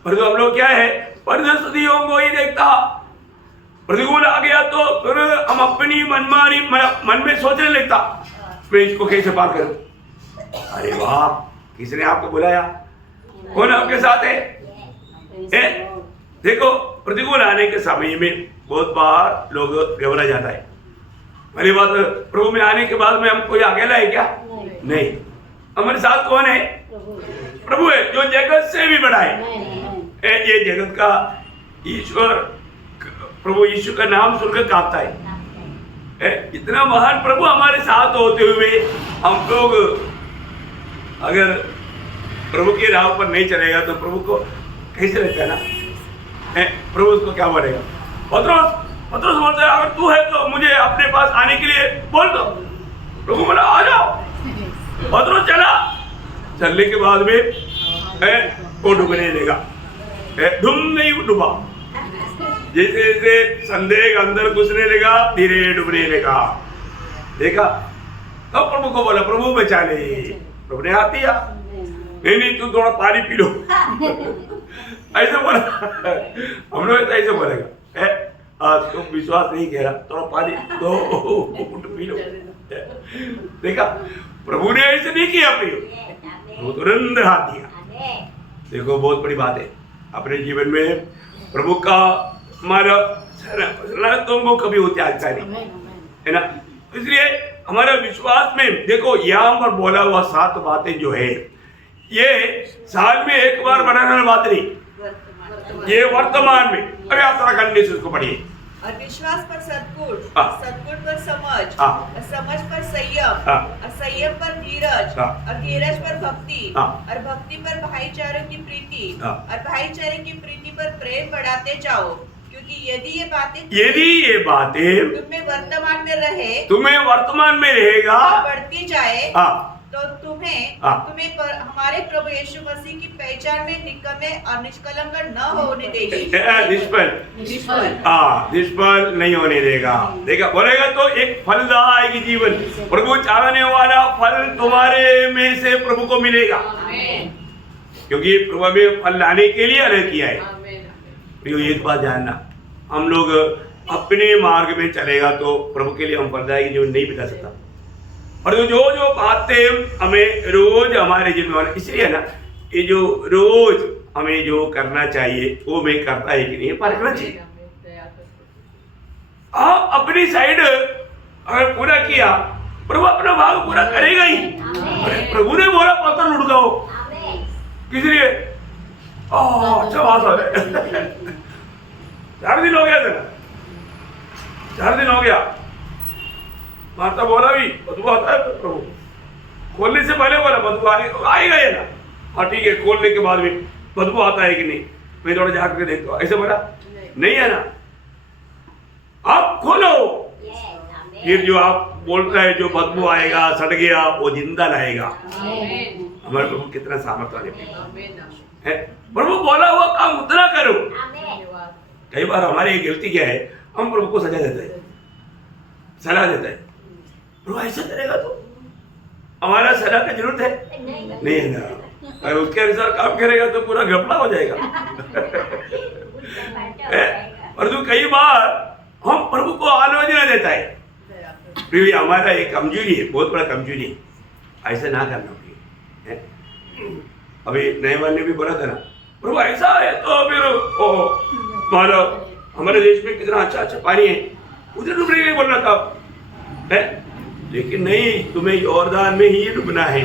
परंतु हम लोग क्या है, परिस्थितियों को ही देखता, प्रतिकूल आ गया तो फिर हम अपनी मनमानी मन में सोचने लगता, मैं इसको कैसे पार करूं। अरे वाह, किसने आपको बुलाया, कौन आपके साथ है? देखो प्रतिकूल आने के समय में बहुत बार लोग घबरा जाता है। पहली बात, प्रभु में आने के बाद में हम कोई अकेला है क्या? नहीं, हमारे साथ कौन है? प्रभु है, जो जगत से भी बड़ा है। ये जगत का ईश्वर, प्रभु यीशु का नाम सुनकर कांपता है। इतना महान प्रभु हमारे साथ होते हुए हम लोग अगर प्रभु के राह पर नहीं चलेगा तो प्रभु को कैसे लगता है ना। प्रभु उसको क्या बोलेगा? पत्रोस बोलता है, अगर तू है तो मुझे अपने पास आने के लिए बोल दो। प्रभु बोला आ जाओ। पत्रोस चला, चलने के बाद में वो डूबने लगा, डूब नहीं डूबा, जैसे जैसे संदेह अंदर घुसने लगा धीरे डूबने लगा। देखा तब प्रभु को बोला, प्रभु बचा ले। प्रभु ने हाथ दिया, नहीं तू थोड़ा पानी पी लो। ऐसे बोला, हम लोग तो ऐसे बोलेगा, तुम विश्वास नहीं कह रहा, थोड़ा पानी दो पी लो। देखा प्रभु ने ऐसे नहीं किया प्रियो, वो तुरंत हाथ दिया। देखो बहुत बड़ी बात है अपने जीवन में, प्रभु का हमारा शरणागतों को कभी वो त्यागता नहीं, है ना। इसलिए हमारा विश्वास में देखो, यहाँ पर बोला हुआ 7 बातें जो है, ये साल में एक बार बनाने वाली बात नहीं, ये वर्तमान में। अभी आप थोड़ा गंदे से उसको पढ़िए। और विश्वास पर सद्गुण, सद्गुण पर समझ, समझ पर संयम, और संयम पर धीरज, और धीरज पर भक्ति, और भक्ति पर भाईचारे की प्रीति, और भाईचारे की प्रीति पर प्रेम बढ़ाते जाओ, क्योंकि यदि ये बातें तुम्हें वर्तमान में रहेगा, बढ़ती जाए तो तुम्हें हमारे प्रभु यीशु मसीह की पहचान में निकम्मे और निष्कलंक न होने देगी। निष्फल नहीं होने देगा। देखा बोलेगा तो एक फलदायक जीवन, प्रभु चाहने वाला फल तुम्हारे में से प्रभु को मिलेगा, क्योंकि प्रभु में फल लाने के लिए अलग किया है। प्रियो एक बात जानना, हम लोग अपने मार्ग में चलेगा तो प्रभु के लिए हम फलदायक जीवन नहीं बिता सकता। और जो बातें हमें रोज हमारे जीवन में, इसलिए ना ये जो रोज हमें जो करना चाहिए वो मैं करता है कि नहीं परखना चाहिए। आप अपनी साइड अगर पूरा किया, प्रभु अपना भाग पूरा करेगा ही। प्रभु ने बोला पत्थर लुढ़काओ, किस लिए? अच्छा बात हो रहा 4 दिन हो गया था, 4 दिन हो गया। माता बोला भी बदबू आता है, प्रभु खोलने से पहले बोला बदबू आएगा ये ना। हाँ ठीक है, खोलने के बाद में बदबू आता है कि नहीं, मैं थोड़ा जाकर देखता हूँ। ऐसे बोला नहीं है ना, आप खोलो। फिर जो आप बोलता है जो बदबू आएगा, सड़ गया, वो जिंदा लाएगा। हमारे प्रभु कितना सामर्थ्य वाले है। प्रभु बोला हुआ काम उतना करो। कई बार हमारी गलती क्या है, हम प्रभु को सजा देते हैं, सलाह देता है, प्रभु ऐसा करेगा तो हमारा सलाह की जरूरत है नहीं है ना। अगर उसके अनुसार काम करेगा तो पूरा घपला हो जाएगा। और तो कई बार हम प्रभु को आलोचना देता है, प्रिय हमारा एक कमजोरी है, बहुत बड़ा कमजोरी है, ऐसा ना करना चाहिए। अभी नए वाले ने भी बोला था ना, प्रभु ऐसा है तो फिर हमारे देश में कितना अच्छा अच्छा पानी है, उधर डूबने के लिए बोलना था है? लेकिन नहीं, तुम्हें योरदान में ही डूबना है।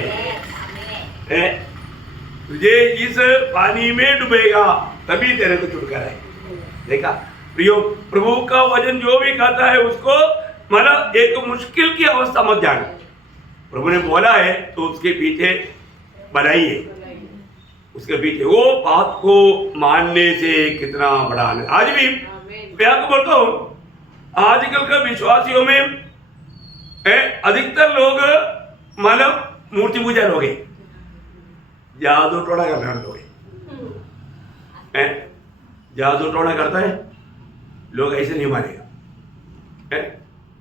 तुझे इस पानी में डूबेगा तभी तेरे को छुटकारा है। देखा प्रियो, प्रभु का वचन जो भी कहता है उसको मतलब एक मुश्किल की अवस्था मत जाना। प्रभु ने बोला है तो उसके पीछे बनाइए, उसके पीछे वो बात को मानने से कितना बड़ा आनंद। आज भी मैं आपको बोलता हूं, आजकल का विश्वासियों में अधिकतर लोग मतलब मूर्ति पूजा लोग हैं, जादू टोना करने वाले लोग हैं। जादू टोना करता है लोग ऐसे नहीं मानेगा।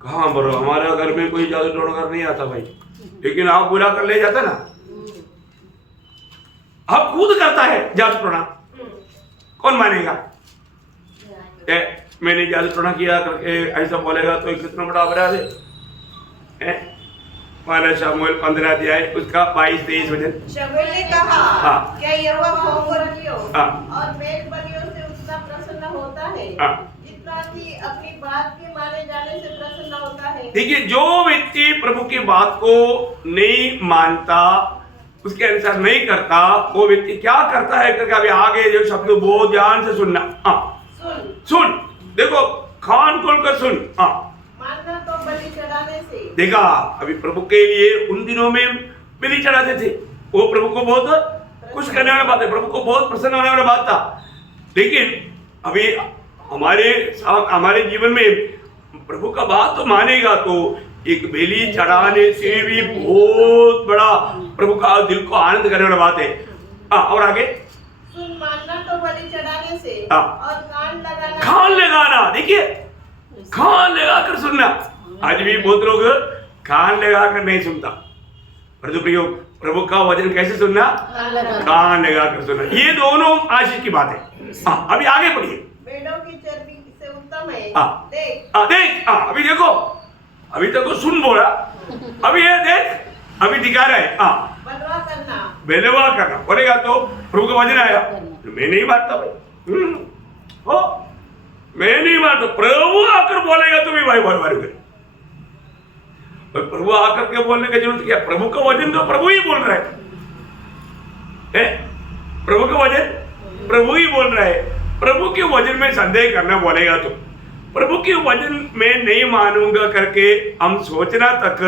कहाँ बोलो, हमारे घर में कोई जादू टोना कर नहीं आता भाई, लेकिन आप बुला कर ले जाता ना, आप खुद करता है जादू टोना, कौन मानेगा? मैंने जादू टोना किया करके ऐसा बोलेगा तो कितना बड़ा अपराध है। पहला शमूएल 15 अध्याय उसका 22-23 वचन। शमूएल ने कहा, हाँ। क्या यहोवा होमबलियों हाँ। और मेल बलियों से उतना प्रसन्न होता है हाँ। जितना कि अपनी बात के माने जाने से प्रसन्न होता है? देखिए, जो व्यक्ति प्रभु की बात को नहीं मानता, उसके अनुसार नहीं करता, वो व्यक्ति क्या करता है करके अभी आगे जो शब्द बहुत ध्यान से सुनना। सुन देखो, कान खोलकर सुन। मानना तो बलि चढ़ाने से। देखा, अभी प्रभु के लिए उन दिनों में बलि चढ़ाते थे, वो प्रभु को बहुत खुश करने वाला बात है, प्रभु को बहुत प्रसन्न होने वाला बात था। लेकिन अभी हमारे जीवन में प्रभु का बात तो मानेगा तो एक बलि चढ़ाने से भी बहुत बड़ा प्रभु का दिल को आनंद करने वाला बात है। और आगे सुन, मानना तो बलि चढ़ाने से और कान लगाना। देखिए, कान लगाकर सुनना। आज भी बहुत लोग कान लगाकर नहीं सुनता, परंतु प्रियो, प्रभु का वचन कैसे सुनना? कान लगाकर सुनना। ये दोनों आशीष की बात है। अभी आगे बढ़िए। भेड़ों की चर्बी से उत्तम है। देख, अभी देखो, अभी तक तो सुन बोला, अभी ये देख, अभी दिखा रहा है। बेलवा करना बोलेगा तो प्रभु का वचन आया, मैं नहीं मानता भाई, मैं नहीं मानता। प्रभु आकर बोलेगा तो भी भाई करे, प्रभु आकर के बोलने की जरूरत क्या? प्रभु का वचन तो प्रभु ही बोल रहा है। प्रभु का वचन प्रभु ही बोल रहा है। प्रभु के वचन में संदेह करना बोलेगा तो प्रभु के वचन में नहीं मानूंगा करके हम सोचना तक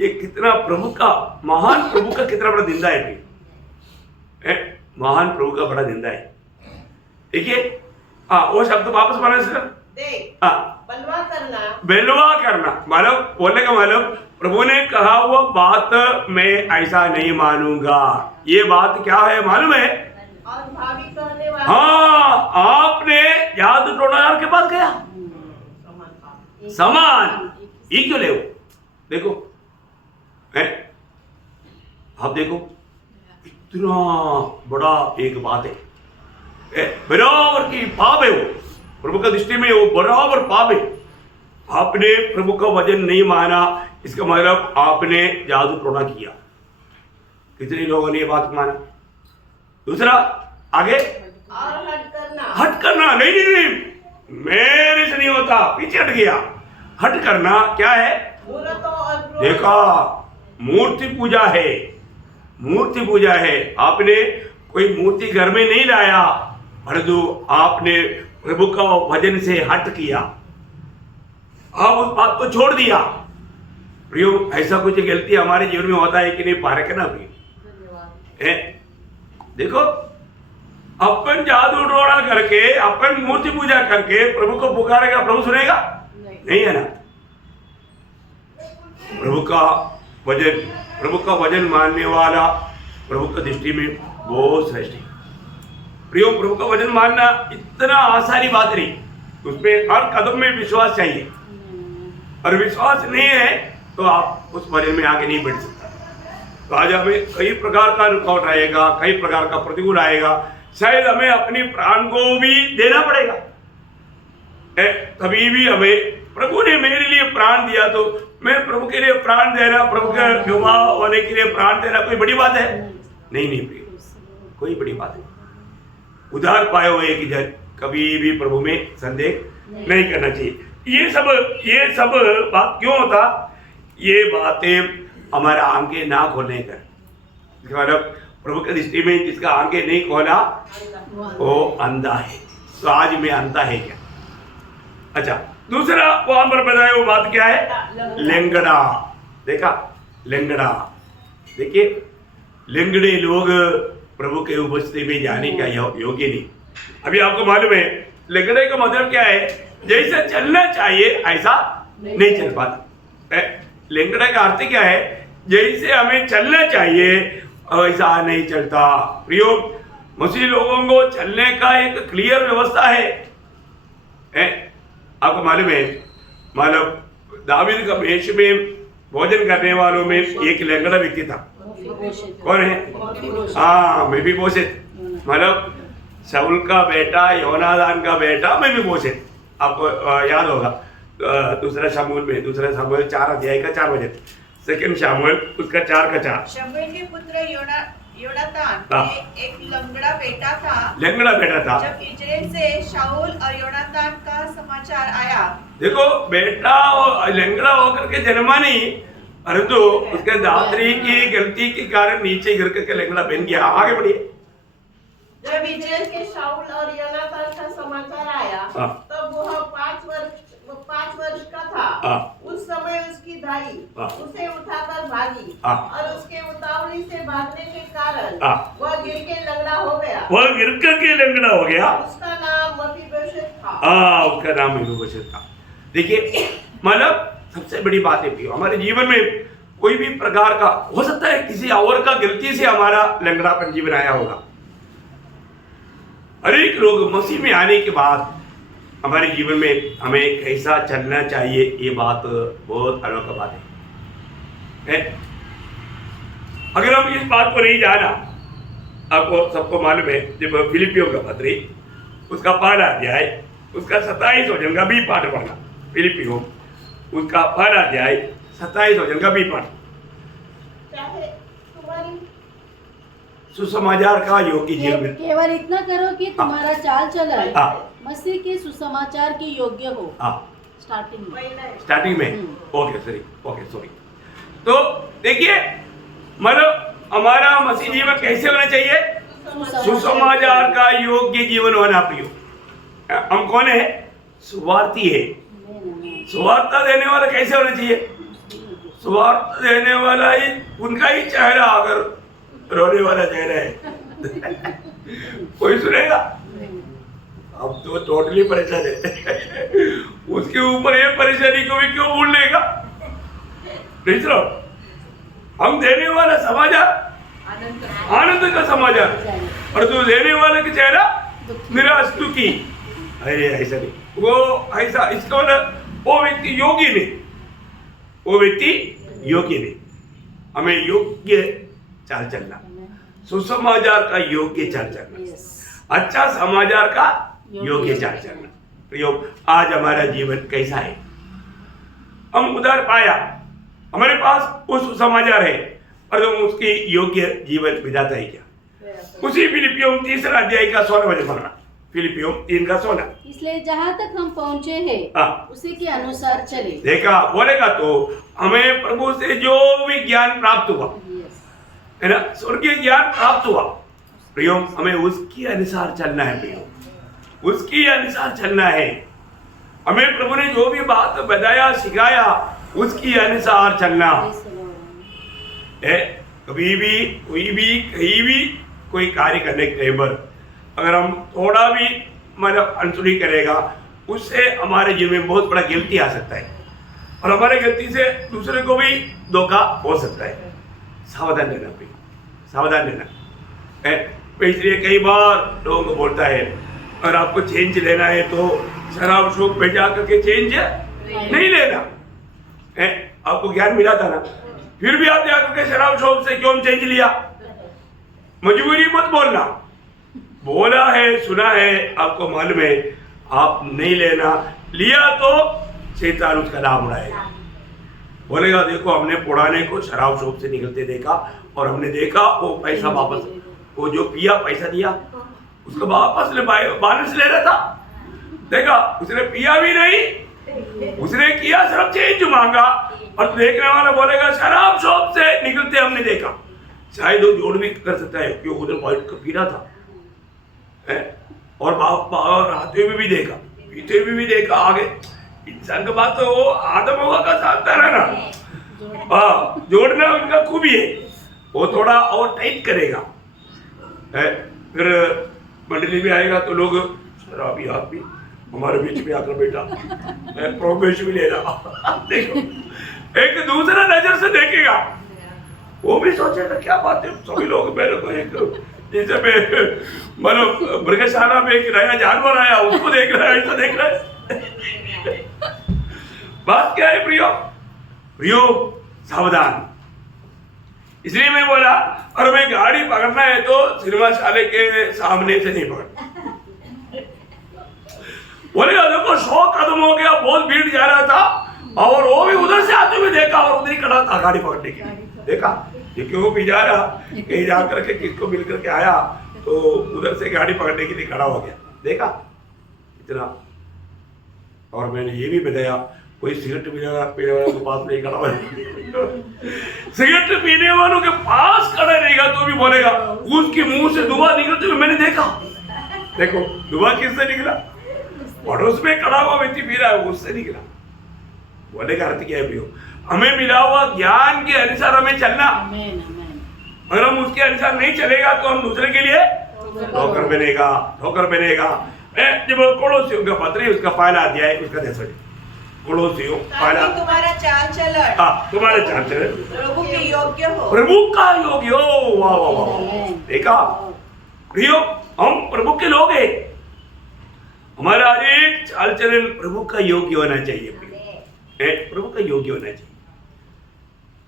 ये कितना प्रभु का, महान प्रभु का कितना बड़ा निंदा है। महान प्रभु का बड़ा निंदा है। देखिए, वो शब्द वापस माना सर, बेलवा करना मतलब बोलने का मतलब प्रभु ने कहा वो बात मैं ऐसा नहीं मानूंगा। ये बात क्या है मालूम है? और भाभी कहने वाला, हाँ, आपने जादू टोनार के पास गया, समान ये क्यों ले? देखो, आप देखो, इतना बड़ा एक बात है, बराबर की पाप है वो, प्रभु का दृष्टि में वो बराबर पाप है। आपने प्रभु का वचन नहीं माना, इसका मतलब आपने जादू टोना किया। कितने लोगों ने ये बात माना? दूसरा आगे, और हट करना नहीं, मेरे से नहीं होता, पीछे हट गया। हट करना क्या है? देखा, मूर्ति पूजा है, मूर्ति पूजा है। आपने कोई मूर्ति घर में नहीं लाया, परंतु आपने प्रभु का वचन से हट किया, आप उस बात को छोड़ दिया। प्रियो, ऐसा कुछ गलती हमारे जीवन में होता है कि नहीं? पारक है ना प्रियो? देखो, अपन जादू टोना करके, अपन मूर्ति पूजा करके प्रभु को पुकारेगा, प्रभु सुनेगा? नहीं है ना। प्रभु का वचन मानने वाला प्रभु का दृष्टि में बहुत श्रेष्ठ है। प्रियो, प्रभु का वचन मानना इतना आसानी बात नहीं, उसमें हर कदम में विश्वास चाहिए, और विश्वास नहीं है तो आप उस वचन में आगे नहीं बढ़ सकता। तो आज हमें कई प्रकार का रुकावट आएगा, कई प्रकार का प्रतिकूल आएगा, शायद हमें अपनी प्राण को भी देना पड़ेगा। तभी भी हमें, प्रभु ने मेरे लिए प्राण दिया तो मैं प्रभु के लिए प्राण देना, प्रभु के विवाह होने के लिए प्राण देना कोई बड़ी बात है? नहीं प्रिय, कोई बड़ी बात नहीं। उधार पाए हुए एक जन कभी भी प्रभु में संदेह नहीं करना चाहिए। ये सब बात क्यों होता? ये बातें हमारा आंखें ना खोलने का, मतलब प्रभु की दृष्टि में जिसका आंखें नहीं खोला वो अंधा है। तो आज में अंधा है क्या? अच्छा, दूसरा वहां पर बताया वो बात क्या है? लेंगड़ा। देखा, लेंगड़ा। देखिए, लेंगड़े लोग प्रभु के उपस्थिति में जाने का योग्य नहीं। अभी आपको मालूम है लेंगड़े का मतलब क्या है? जैसे चलना चाहिए ऐसा नहीं चल पाता। लेंगड़े का अर्थ क्या है? जैसे हमें चलना चाहिए ऐसा नहीं चलता। प्रयोग मसीह लोगों को चलने का एक क्लियर व्यवस्था है। आपको मालूम है, मालूम दावीद का वेश में भोजन करने वालों में एक लेंगड़ा व्यक्ति था। कौन है? हाँ, मेफीबोशेत। मतलब शाऊल का बेटा, योनादान का बेटा मेफीबोशेत। आपको याद होगा दूसरा शमूएल में, दूसरा शमूएल 4 अध्याय का 4 वचन, सेकंड शमूएल उसका 4 का 4। शमूएल के पुत्र योनातान एक लंगड़ा बेटा था। लंगड़ा बेटा था। जब इजराइल से शाऊल और योनातान का समाचार आया, देखो बेटा लंगड़ा होकर के जन्मा नहीं, परंतु उसके दात्री की गलती के कारण नीचे गिर करके लंगड़ा बन गया। आगे बढ़िए। जब इजराइल के शाऊल और योनातान का समाचार आया, तब वह 5 वर्ष का था। उस समय उसकी दाई उसे उठाकर भागी और उसके उतावली से भागने के कारण वह गिर के लंगड़ा हो गया। वह गिर करके लंगड़ा हो गया। उसका नाम मेफीबोशेत था। उसका नाम मेफीबोशेत था। देखिए, मतलब सबसे बड़ी बात है प्रियो, हमारे जीवन में कोई भी प्रकार का हो सकता है किसी और का गलती से हमारा लंगड़ापन जीवन आया होगा। अनेक लोग मसीह में आने के बाद हमारे जीवन में हमें कैसा चलना चाहिए, ये बात बहुत अनोखा बात है। अगर हम इस बात को नहीं जाना, आपको सबको मालूम है जब फिलिपियों का पत्री उसका 1 अध्याय उसका 27 वचन का भी पाठ पढ़ना। फिलिपियों उसका 1 अध्याय 27 वचन का भी पाठ। सुसमाचार का योग्य जीवन केवल इतना करो कि तुम्हारा चाल चलन मसीह के सुसमाचार के योग्य हो। स्टार्टिंग में ओके सॉरी। तो देखिए, मतलब हमारा मसीह जीवन कैसे होना चाहिए? सुसमाचार का योग्य जीवन होना। प्रियो, हम कौन है? सुवार्थी है। सुवार्ता देने वाला कैसे होना चाहिए? सुवार्ता देने वाला ही उनका ही चेहरा अगर रोने वाला चेहरा है कोई सुनेगा? अब तो टोटली परेशान है उसके ऊपर ये परेशानी को भी क्यों भूल लेगा? नहीं सुनो, हम देने वाला समाचार आनंद का समाचार, और तो देने वाले का चेहरा निराश दुखी। अरे ऐसा नहीं, वो ऐसा इसको ना, वो व्यक्ति योग्य नहीं, वो व्यक्ति योग्य नहीं। हमें योग्य चाल चलना, सुसमाचार का योग्य चाल चलना, अच्छा समाचार का योग्य चाल चलना। प्रयोग आज हमारा जीवन कैसा है? हम उधर पाया, हमारे पास वो सुसमाचार है, और हम उसकी योग्य जीवन बिताता है क्या? उसी फिलिपियों 3 अध्याय का 16 वचन पढ़ना। फिलिपियों 3 का 16। इसलिए जहाँ तक हम पहुँचे हैं उसी के अनुसार चले। देखा, बोलेगा तो हमें प्रभु से जो भी ज्ञान प्राप्त हुआ है ना, स्वर्गीय ज्ञान प्राप्त हुआ, प्रियो हमें उसके अनुसार चलना है। प्रियो, उसकी अनुसार चलना है। हमें प्रभु ने जो भी बात बताया सिखाया उसकी अनुसार चलना है। कभी भी कोई भी कहीं भी कोई कार्य करने के टाइम पर अगर हम थोड़ा भी मतलब अनसुनी करेगा, उससे हमारे जीवन में बहुत बड़ा गिल्टी आ सकता है, और हमारे गलती से दूसरे को भी धोखा हो सकता है। सावधान रहना भाई, सावधान रहना। इसलिए कई बार लोगों को बोलता है अगर आपको चेंज लेना है तो शराब शौक पे जा करके चेंज नहीं लेना। आपको ज्ञान मिला था ना, फिर भी आप जाकर के शराब शौक से क्यों चेंज लिया? मजबूरी मत बोलना, बोला है सुना है, आपको मालूम है आप नहीं लेना, लिया तो शैतान उसका लाभ उड़ाएगा। बोलेगा देखो हमने पुराने को शराब शौक से निकलते देखा, और हमने देखा वो पैसा वापस, वो जो पिया पैसा दिया उसको वापस बैलेंस ले रहा था, देखा उसने पिया भी नहीं, उसने किया सिर्फ चेंज मांगा, और देखने वाला बोलेगा शराब शॉप से निकलते हमने देखा। शायद वो जोड़ भी कर सकता है क्योंकि उधर पॉइंट का पीना था है? और बाहर आते हुए भी देखा, पीते हुए भी देखा आगे। इंसान का बात तो वो आदम हवा का साथ रहना, हाँ जोड़ना उनका खूबी है, वो थोड़ा और टाइट करेगा है? फिर मंडली में आएगा तो लोग शराबी आदमी हमारे बीच में आकर बैठा प्रवेश भी ले रहा देखो, एक दूसरा नजर से देखेगा, वो भी सोचेगा क्या बात है, सभी लोग मेरे को एक जैसे मतलब मृगशाला में एक नया जानवर आया उसको देख रहा है, ऐसा देख रहा है। बात क्या है प्रियो? प्रियो सावधान, इसलिए मैं बोला और मैं गाड़ी पकड़ना है तो सिनेमा शाले के सामने से नहीं पकड़ना। बोलेगा देखो 100 कदम हो गया, बहुत भीड़ जा रहा था और वो भी उधर से आते हुए देखा और उधर ही खड़ा था गाड़ी पकड़ने के लिए, देखा ये क्यों भी जा रहा, कहीं जा करके किसको मिल करके आया तो उधर से गाड़ी पकड़ने के लिए खड़ा हो गया, देखा इतना। और मैंने ये भी बताया कोई सिगरेट पीने वालों के पास नहीं खड़ा है सिगरेट पीने वालों के पास खड़ा रहेगा तो भी बोलेगा उसके मुंह से धुआं निकलते हुए मैंने देखा, देखो धुआं किससे निकला, पड़ोस में खड़ा हुआ व्यक्ति पी रहा है उससे निकला। बोले का अर्थ क्या है प्रियो? हमें मिला हुआ ज्ञान के अनुसार हमें चलना, अगर हम उसके अनुसार नहीं चलेगा तो हम दूसरे के लिए ठोकर बनेगा, ठोकर बनेगा। जब कोलोसियों का पत्र उसका पहला अध्याय उसका 10 कोलोसियों पहला, तुम्हारा चाल चलन, हाँ तुम्हारा चाल चलन प्रभु के योग्य हो, प्रभु का योग्य हो। वाह वाह वाह, देखा प्रियो हम प्रभु के लोग हैं, हमारा हर एक चाल चलन प्रभु का योग्य होना चाहिए, प्रभु का योग्य होना चाहिए।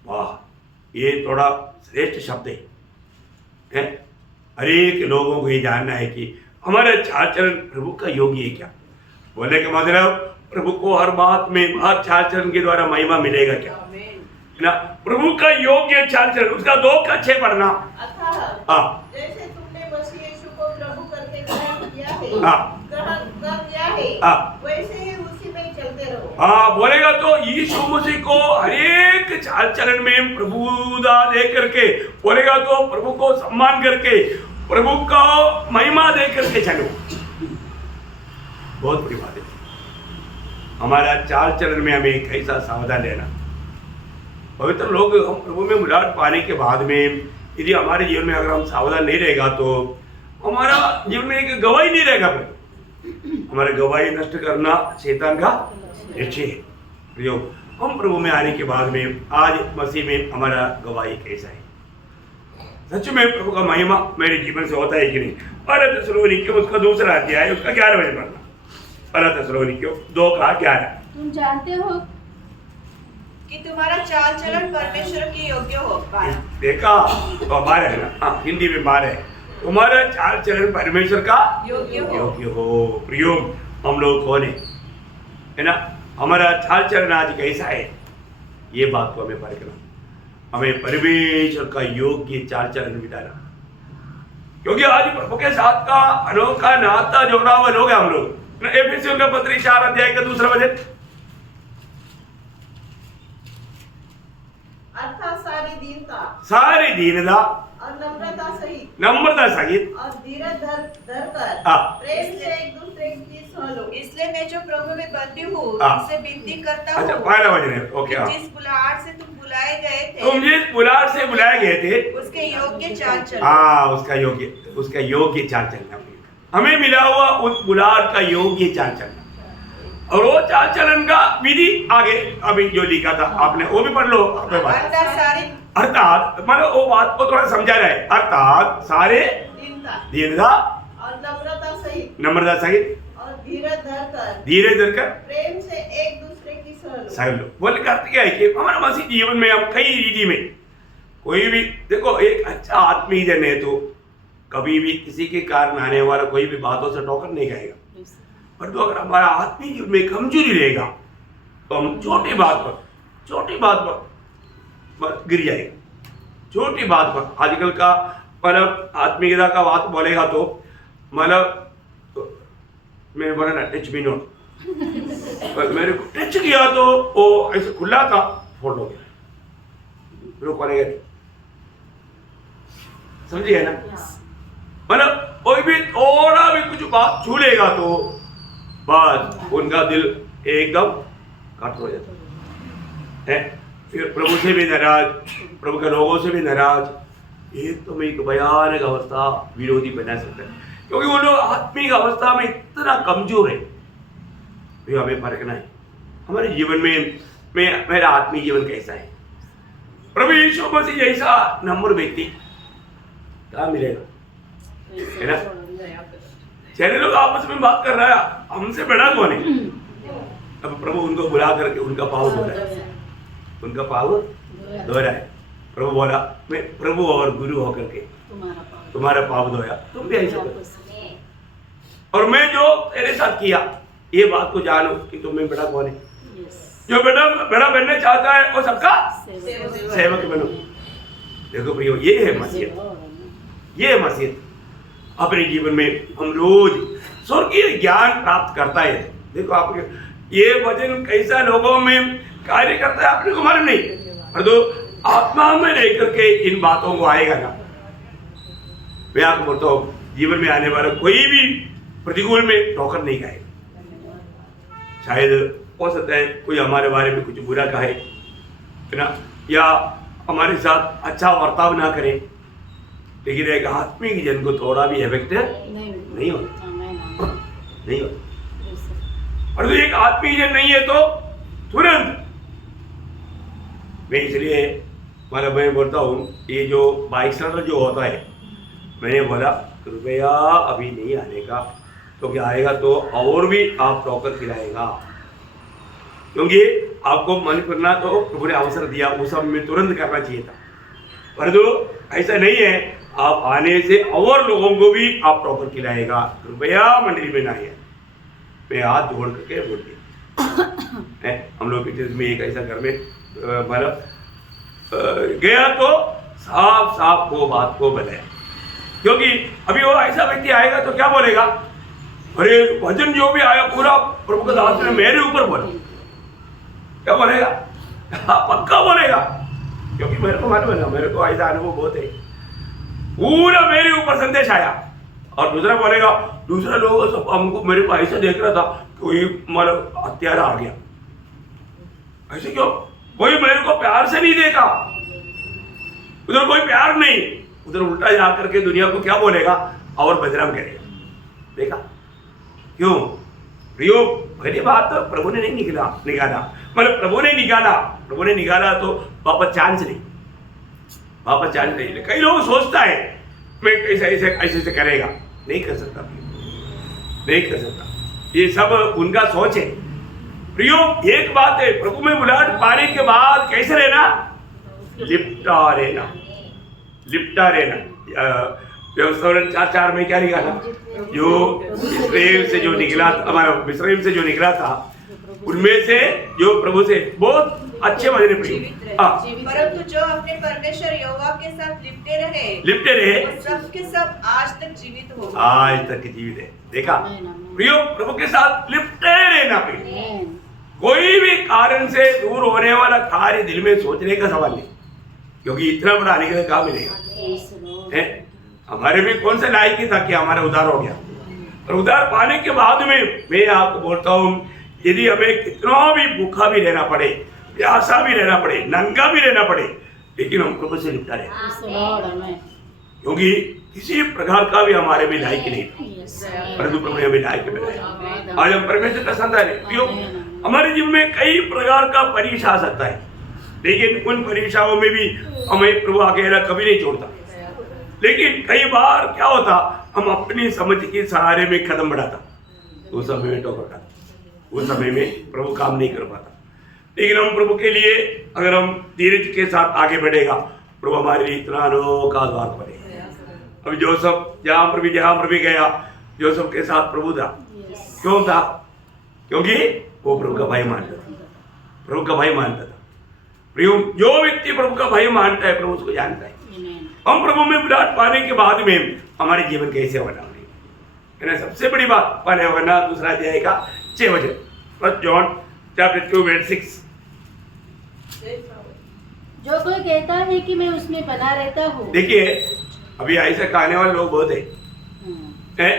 वाह, ये थोड़ा श्रेष्ठ शब्द है। हर एक लोगों को ये जानना है कि हमारा चाल चलन प्रभु का योग्य है क्या। बोलने का मतलब प्रभु को हर बात में हर चाल चलन के द्वारा महिमा मिलेगा क्या ना, प्रभु का योग्य चाल चलन। उसका 2 का 6 पढ़ना। हाँ, जैसे तुमने मसीह यीशु को प्रभु करके ग्रहण किया है, हाँ, ग्रहण किया है, हाँ, वैसे ही उसी में चलते रहो। हाँ, बोलेगा तो यीशु मसीह को हर एक चाल चलन में प्रभुदा दे करके बोलेगा तो प्रभु को सम्मान करके प्रभु को महिमा दे करके चलो, बहुत बड़ी बात है। हमारा चाल चलन में हमें कैसा सावधान रहना। पवित्र लोग हम प्रभु में मुलाकात पाने के बाद में यदि हमारे जीवन में अगर हम सावधान नहीं रहेगा तो हमारा जीवन में एक गवाही नहीं रहेगा। हमारा गवाही नष्ट करना शैतान का निश्चय है। प्रियो, हम प्रभु में आने के बाद में आज मसीह में हमारा गवाही कैसा है? सच में प्रभु का महिमा मेरे जीवन से होता है कि नहीं? पहला थिस्सलुनीकियों उसका 2 अध्याय उसका 11 वचन पढ़ना। पहला थिस्सलुनीकियों 2 का 11। तुम जानते हो कि तुम्हारा चाल चलन परमेश्वर के योग्य हो। देखा तो हमारे है ना, हाँ हिंदी में बार है, तुम्हारा चाल चलन परमेश्वर का योग्य हो। प्रियो, हम लोग कौन है ना? हमारा चाल चलन आज कैसा है? ये बात को हमें परखना, हमें परमेश्वर का योग्य चाल चलन बिताना, क्योंकि आज प्रभु के साथ का अनोखा नाता जोड़ा हुआ लोग हैं हम लोग। एफिसियों का पत्री 4 अध्याय का 2 वचन, अर्थात सारी दीनता और नम्रता सहित और धीरज धर कर प्रेम से एक दूसरे की सह लो। इसलिए मैं जो प्रभु में बंदी हूँ तुमसे विनती करता हूँ। अच्छा, पहला वचन है, ओके। जिस बुलाहट से तुम बुलाए गए थे, तुम जिस बुलाहट से बुलाए गए थे उसके योग्य चाल चलो। हाँ, उसका योग्य चाल चलना। हमें मिला हुआ उस बुलाहट का योग्य चाल चलना, और वो चाल चलन का विधि आगे अभी जो लिखा था आपने वो भी पढ़ लो। अर्थात मतलब वो बात को थोड़ा समझा रहा है। अर्थात सारे दीनता और नम्रता सहित और धीरज धरकर प्रेम से एक दूसरे की सह लो। बोलने का अर्थ क्या है कि हमारा मसीह जीवन में हम कई रीति में कोई भी देखो, एक अच्छा आत्मीय जन है तो कभी भी किसी के कारण आने वाला कोई भी बातों से ठोकर नहीं खाएगा। पर तो अगर हमारा आत्मीय जीवन में कमजोरी रहेगा तो हम छोटी बात पर गिर जाएगा। छोटी बात पर आजकल का मतलब आत्मीयता का बात बोलेगा तो मतलब तो मैं बोला ना टच मी नॉट, मेरे को टच किया तो वो ऐसे खुला था, फोड़ हो गया, फिर बोलेगा समझिए ना, मतलब कोई भी थोड़ा भी कुछ बात छू लेगा तो बस उनका दिल एकदम कट हो जाता है। फिर प्रभु से भी नाराज, प्रभु के लोगों से भी नाराज, एक तो एक भयानक अवस्था विरोधी बना सकता है, क्योंकि वो लोग आत्मिक अवस्था में इतना कमजोर है। तो हमें परखना है हमारे जीवन में मेरा आत्मिक जीवन कैसा है। प्रभु यीशु मसीह जैसा नम्र व्यक्ति क्या मिलेगा, है ना। चले लोग आपस में बात कर रहा है, हमसे बड़ा कौन है। अब प्रभु उनको बुला करके उनका पाँव धो रहा है, उनका पाँव धो रहा है। प्रभु बोला मैं प्रभु और गुरु होकर के तुम्हारा पाँव धोया, तुम भी ऐसा करो। और मैं जो तेरे साथ किया ये बात को जानो कि तुम्हें बड़ा कौन है। जो बड़ा बनना चाहता है वो सबका सेवक बनो। देखो प्रियो, ये है मसीहत, ये है मसीहत। अपने जीवन में हम रोज स्वर्गीय ज्ञान प्राप्त करता है। देखो आपके ये वचन कैसा लोगों में कार्य करता है आपने को मालूम नहीं, पर तो आत्मा में रह करके इन बातों को आएगा ना। मैं आपको बोलता हूँ जीवन में आने वाला कोई भी प्रतिकूल में ठोकर नहीं खाएगा। शायद हो सकता है कोई हमारे बारे में कुछ बुरा कहे, है ना, या हमारे साथ अच्छा बर्ताव ना करे, लेकिन एक आत्मिक जन को थोड़ा भी इफेक्ट नहीं होता, नहीं होता। और तो एक आत्मिक जन नहीं है तो तुरंत मैं इसलिए मतलब मैं बोलता हूँ ये जो बाइक जो होता है, मैंने बोला कृपया अभी नहीं आने का, तो क्या आएगा तो और भी आप ठोकर खिलाएगा, क्योंकि आपको मन करना तो प्रभु ने अवसर दिया उस समय में तुरंत करना चाहिए था, परंतु ऐसा नहीं है। आप आने से और लोगों को भी आप ठोकर खिलाएगा। कृपया मंडली में ना आए। मैं हाथ जोड़ करके बोल दिया। हम लोग के में एक ऐसा घर में मतलब गया तो साफ साफ वो बात को बताया, क्योंकि अभी वो ऐसा व्यक्ति आएगा तो क्या बोलेगा, अरे भजन जो भी आया पूरा प्रभु का दास ने मेरे ऊपर बोला, क्या बोलेगा, पक्का बोलेगा, क्योंकि मेरे को मालूम है ना, मेरे को ऐसा अनुभव बहुत है, पूरा मेरे ऊपर संदेश आया। और दूसरा बोलेगा, दूसरा लोग सब हमको मेरे को ऐसा देख रहा था कोई मतलब हत्यारा आ गया, ऐसे क्यों, कोई मेरे को प्यार से नहीं देखा, उधर कोई प्यार नहीं, उधर उल्टा जा करके दुनिया को क्या बोलेगा और बदनाम करेगा। देखा क्यों प्रियो, पहली बात तो प्रभु ने नहीं निकाला, मतलब प्रभु ने निकाला तो वापस चांस नहीं। कई लोग सोचता है मैं ऐसे करेगा, नहीं कर सकता, ये सब उनका सोच है। प्रियो एक बात है, प्रभु में बुलाहट पाने के बाद कैसे रहना, लिपटा रहना। व्यवस्था 4:4 में क्या लिखा था, जो इस्राएल से जो निकला था उनमें से जो प्रभु से बहुत अच्छे वचन परंतु जो अपने परमेश्वर यहोवा के साथ लिपटे रहे वो सब के सब आज तक जीवित है। देखा प्रियो, प्रभु के साथ लिपटे रहना। कोई भी कारण से दूर होने वाला कार्य दिल में सोचने का सवाल नहीं, क्योंकि इतना बड़ा आने के काम मिलेगा। हमारे भी कौन सा लायक था कि हमारा उद्धार हो गया, और उद्धार पाने के बाद में मैं आपको बोलता हूँ, यदि हमें कितना भी भूखा भी रहना पड़े, प्यासा भी रहना पड़े, नंगा भी रहना पड़े, लेकिन हम प्रभु से लिपटा रहे, क्योंकि किसी प्रकार का भी हमारे में लायक नहीं था, परंतु प्रभु ने हमें लायक बनाया। आज हम परमेश्वर का संतान है। क्यों हमारे जीवन में कई प्रकार का परीक्षा आ सकता है, लेकिन उन परीक्षाओं में भी हमें प्रभु अकेला कभी नहीं छोड़ता। लेकिन कई बार क्या होता, हम अपनी समझ के सहारे में कदम बढ़ाता, उस समय में ठोकर खाता, उस समय में प्रभु काम नहीं कर पाता। लेकिन हम प्रभु के लिए अगर हम धीरज के साथ आगे बढ़ेगा, प्रभु हमारे लिए इतना अनोखा द्वार बनेगा। अभी जोसेफ जहाँ पर भी गया, जोसेफ के साथ प्रभु था। क्यों था? क्योंकि वो प्रभु का भाई मानता था। जो व्यक्ति प्रभु का भाई मानता है, प्रभु उसको जानता है। हम प्रभु में बुलाहट पाने के बाद में हमारे जीवन कैसे होना है ना, सबसे बड़ी बात पाने होना। दूसरा अध्याय का 6 वचन, 1 जॉन चैप्टर 2:6। जो कोई कहता है कि मैं उसमें बना रहता हूँ। देखिए अभी ऐसे कहने वाले लोग बहुत है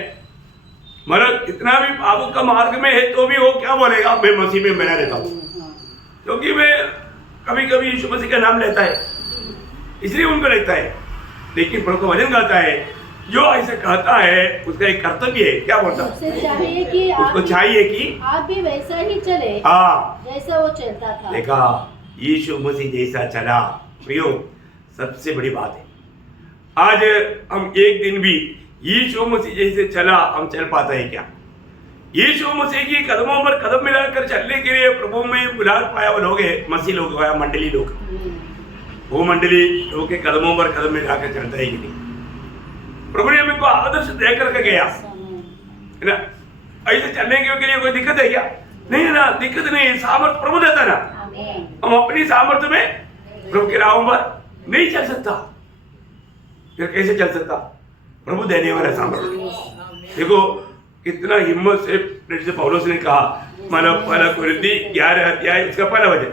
मतलब इतना भी पापों का मार्ग में है तो भी वो क्या बोलेगा, मैं मसीह में बना रहता हूँ, क्योंकि मैं कभी कभी यीशु मसीह का नाम लेता है इसलिए उनको लगता है। लेकिन प्रभु का वचन कहता है जो ऐसे कहता है उसका एक कर्तव्य है, क्या बोलता है, चाहिए कि उसको चाहिए कि आप भी वैसा ही चले हाँ जैसा वो चलता था। देखा यीशु मसीह जैसा चला। प्रियो सबसे बड़ी बात है आज हम एक दिन भी यीशु मसीह जैसे चला हम चल पाता है क्या? यीशु मसीह की कदमों पर कदम मिलाकर चलने के लिए प्रभु में बुला पाया वो लोग है, मसीह लोग आया मंडली लोग, वो मंडली लोग के कदमों पर कदम मिलाकर चलता है कि नहीं? प्रभु ने हमें को आदर्श दे करके गया है ना। ऐसे चलने के लिए कोई दिक्कत है क्या? नहीं है ना, दिक्कत नहीं, सामर्थ्य प्रभु देता ना। हम अपनी सामर्थ्य में प्रभु के राहों पर नहीं चल सकता, फिर कैसे चल सकता? प्रभु देने वाला सामर्थ्य। देखो कितना हिम्मत से जैसे पौलुस ने कहा, मतलब पहला कुरिन्थी 11 अध्याय उसका पहला वचन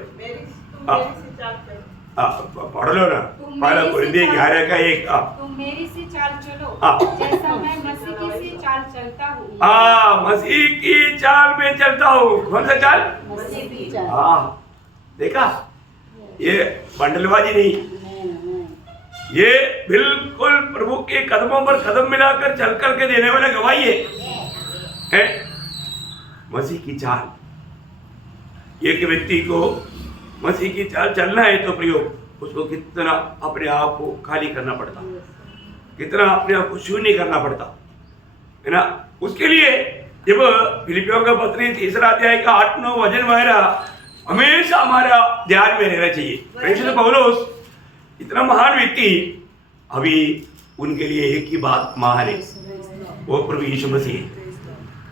पढ़ लो ना, पहला कुरिन्थी 11 का 1। तुम मेरी सी चाल चलो जैसा मैं मसीह की सी चाल चलता हूँ। मसीह की चाल में चलता हूँ। कौन सा चाल? मसीह की चाल। देखा, ये बंडलबाजी नहीं, ये बिल्कुल प्रभु के कदमों पर कदम मिलाकर चल करके देने वाला गवाही है मसीह की चाल। एक व्यक्ति को मसीह की चाल चलना है तो प्रयोग उसको कितना अपने आप को खाली करना पड़ता, कितना अपने आप को शून्य करना पड़ता है ना। उसके लिए जब फिलिपियों का पत्री 3 अध्याय का 8-9 वचन वगैरह हमेशा हमारा ध्यान में रहना चाहिए। प्रेषित पौलुस इतना महान व्यक्ति, अभी उनके लिए एक ही बात महान है, वो प्रभु यीशु मसीह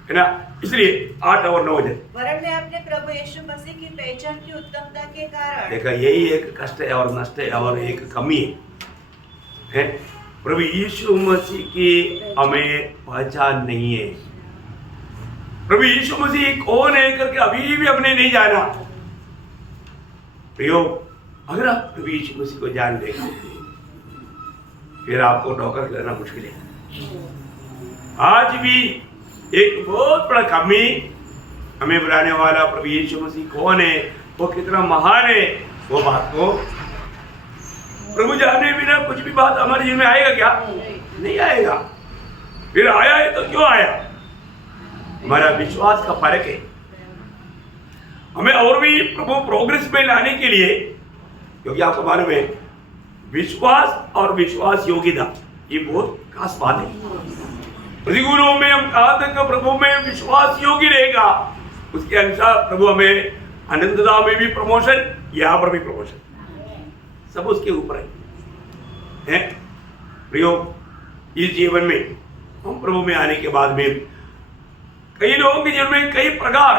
है ना। इसलिए 8 और 9 वचन, वरन मैं अपने प्रभु यीशु मसीह की पहचान की उत्तमता के कारण। देखा यही एक कष्ट है और नष्ट है और एक कमी है। प्रभु यीशु मसीह की हमें पहचान नहीं है। प्रभु यीशु मसीह कौन है करके अभी भी हमने नहीं जाना। प्रियो अगर आप प्रभु यीशु मसीह को जान लेगा फिर आपको नौकर लेना मुश्किल है। आज भी एक बहुत बड़ा कमी हमें बुलाने वाला प्रभु यीशु मसीह कौन है, वो कितना महान है, वो बात को प्रभु जाने बिना कुछ भी बात हमारे जीवन में आएगा क्या? नहीं आएगा। फिर आया है तो क्यों आया? हमारा विश्वास का फर्क है। हमें और भी प्रभु प्रोग्रेस में लाने के लिए, क्योंकि आपको मालूम है विश्वास और विश्वास योग्यता ये बहुत खास बात है। प्रतिकूलों में हम कहा तक प्रभु में विश्वास योग्य रहेगा, उसके अनुसार प्रभु हमें आनंदता में भी प्रमोशन, यहाँ पर भी प्रमोशन, सब उसके ऊपर है। प्रियो इस जीवन में हम प्रभु में आने के बाद में कई लोगों के जीवन में कई प्रकार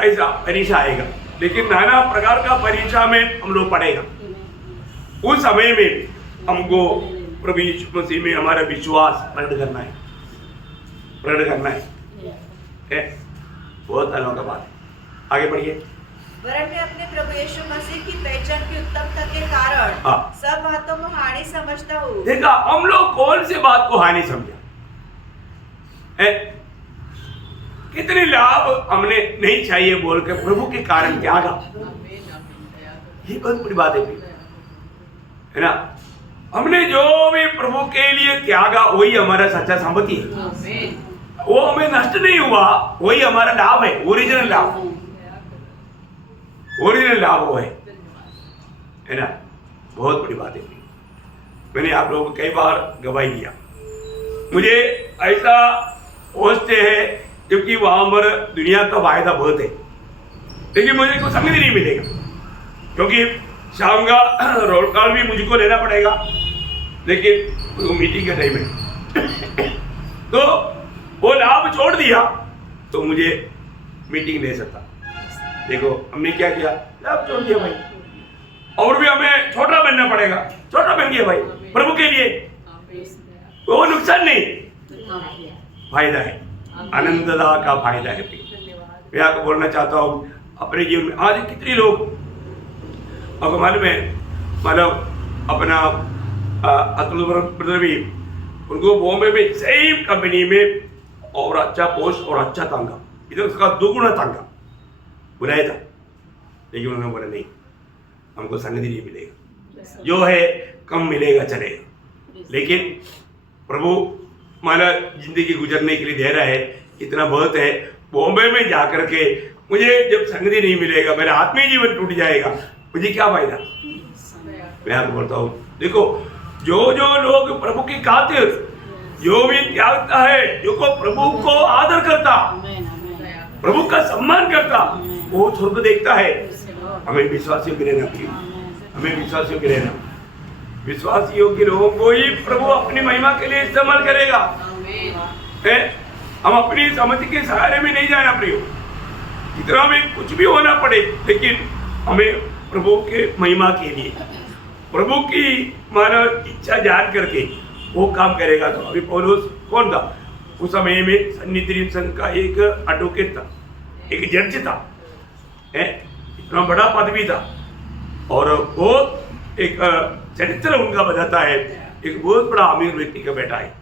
ऐसा परीक्षा आएगा, लेकिन नाना प्रकार का परीक्षा में हम लोग पढ़ेगा। उस समय में हमको प्रभु यीशु मसीह में हमारा विश्वास प्रकट करना है, प्रकट करना है। बहुत अनोखा बात है। आगे बढ़िए। वरन मैं अपने प्रभु यीशु मसीह की पहचान की उत्तमता के कारण सब बातों को हानि समझता हूँ। देखा हम लोग कौन से बात को हानि समझा है? कितने लाभ हमने नहीं चाहिए बोलकर प्रभु के कारण त्यागा, ये बहुत बड़ी बात है ना। हमने जो भी प्रभु के लिए त्यागा वही हमारा सच्चा संपत्ति है, वो हमें नष्ट नहीं हुआ, वही हमारा लाभ है, ओरिजिनल लाभ, ओरिजिनल लाभ वो है ना। बहुत बड़ी बात है। मैंने आप लोगों को कई बार गवाही दिया, मुझे ऐसा पहुंचते हैं क्योंकि वहां पर दुनिया का वायदा बहुत है, लेकिन मुझे कोई संगति नहीं मिलेगा, क्योंकि शाम का रोल कॉल भी मुझको लेना पड़ेगा, लेकिन वो मीटिंग के टाइम में तो वो लाभ छोड़ दिया तो मुझे मीटिंग ले सकता। देखो हमने क्या किया, लाभ छोड़ दिया भाई, और भी हमें छोटा बनना पड़ेगा, छोटा बन गया भाई प्रभु के लिए, वो नुकसान नहीं, फायदा है, आनंददा का फायदा है। मैं आपको बोलना चाहता हूँ अपने जीवन में आज कितने लोग, आपको मालूम है, मतलब अपना अतुल ब्रदर भी उनको बॉम्बे में सेम कंपनी में और अच्छा पोस्ट और अच्छा तंगा, इधर उसका दुगुना तंगा बुलाया था, लेकिन उन्होंने बोला नहीं, हमको संगति नहीं मिलेगा, जो है कम मिलेगा चलेगा, लेकिन प्रभु माना जिंदगी गुजरने के लिए दे रहा है, इतना बहुत है। बॉम्बे में जाकर के मुझे जब संगति नहीं मिलेगा, मेरा आत्मीय जीवन टूट जाएगा, मुझे क्या फायदा। मैं आपको बोलता हूँ, देखो जो जो लोग प्रभु की खातिर जो भी त्यागता है, जो को प्रभु को आदर करता, प्रभु का सम्मान करता, वो स्वर्ग देखता है। हमें विश्वासियों के रहना प्रिय, हमें विश्वासियों के रहना, विश्वास योग्य लोगों को ही प्रभु अपनी महिमा के लिए इस्तेमाल करेगा। हम अपनी समझ के सहारे में नहीं जाना प्रियो, जितना भी कुछ भी होना पड़े, लेकिन हमें प्रभु के महिमा के लिए, प्रभु की मानव इच्छा जान करके वो काम करेगा। तो अभी पौलुस कौन था उस समय में? सन्निधिन संघ का एक एडवोकेट था, एक जज था, इतना बड़ा पदवी था, और वो एक चरित्र उनका बताता है, एक बहुत बड़ा अमीर व्यक्ति का बेटा है।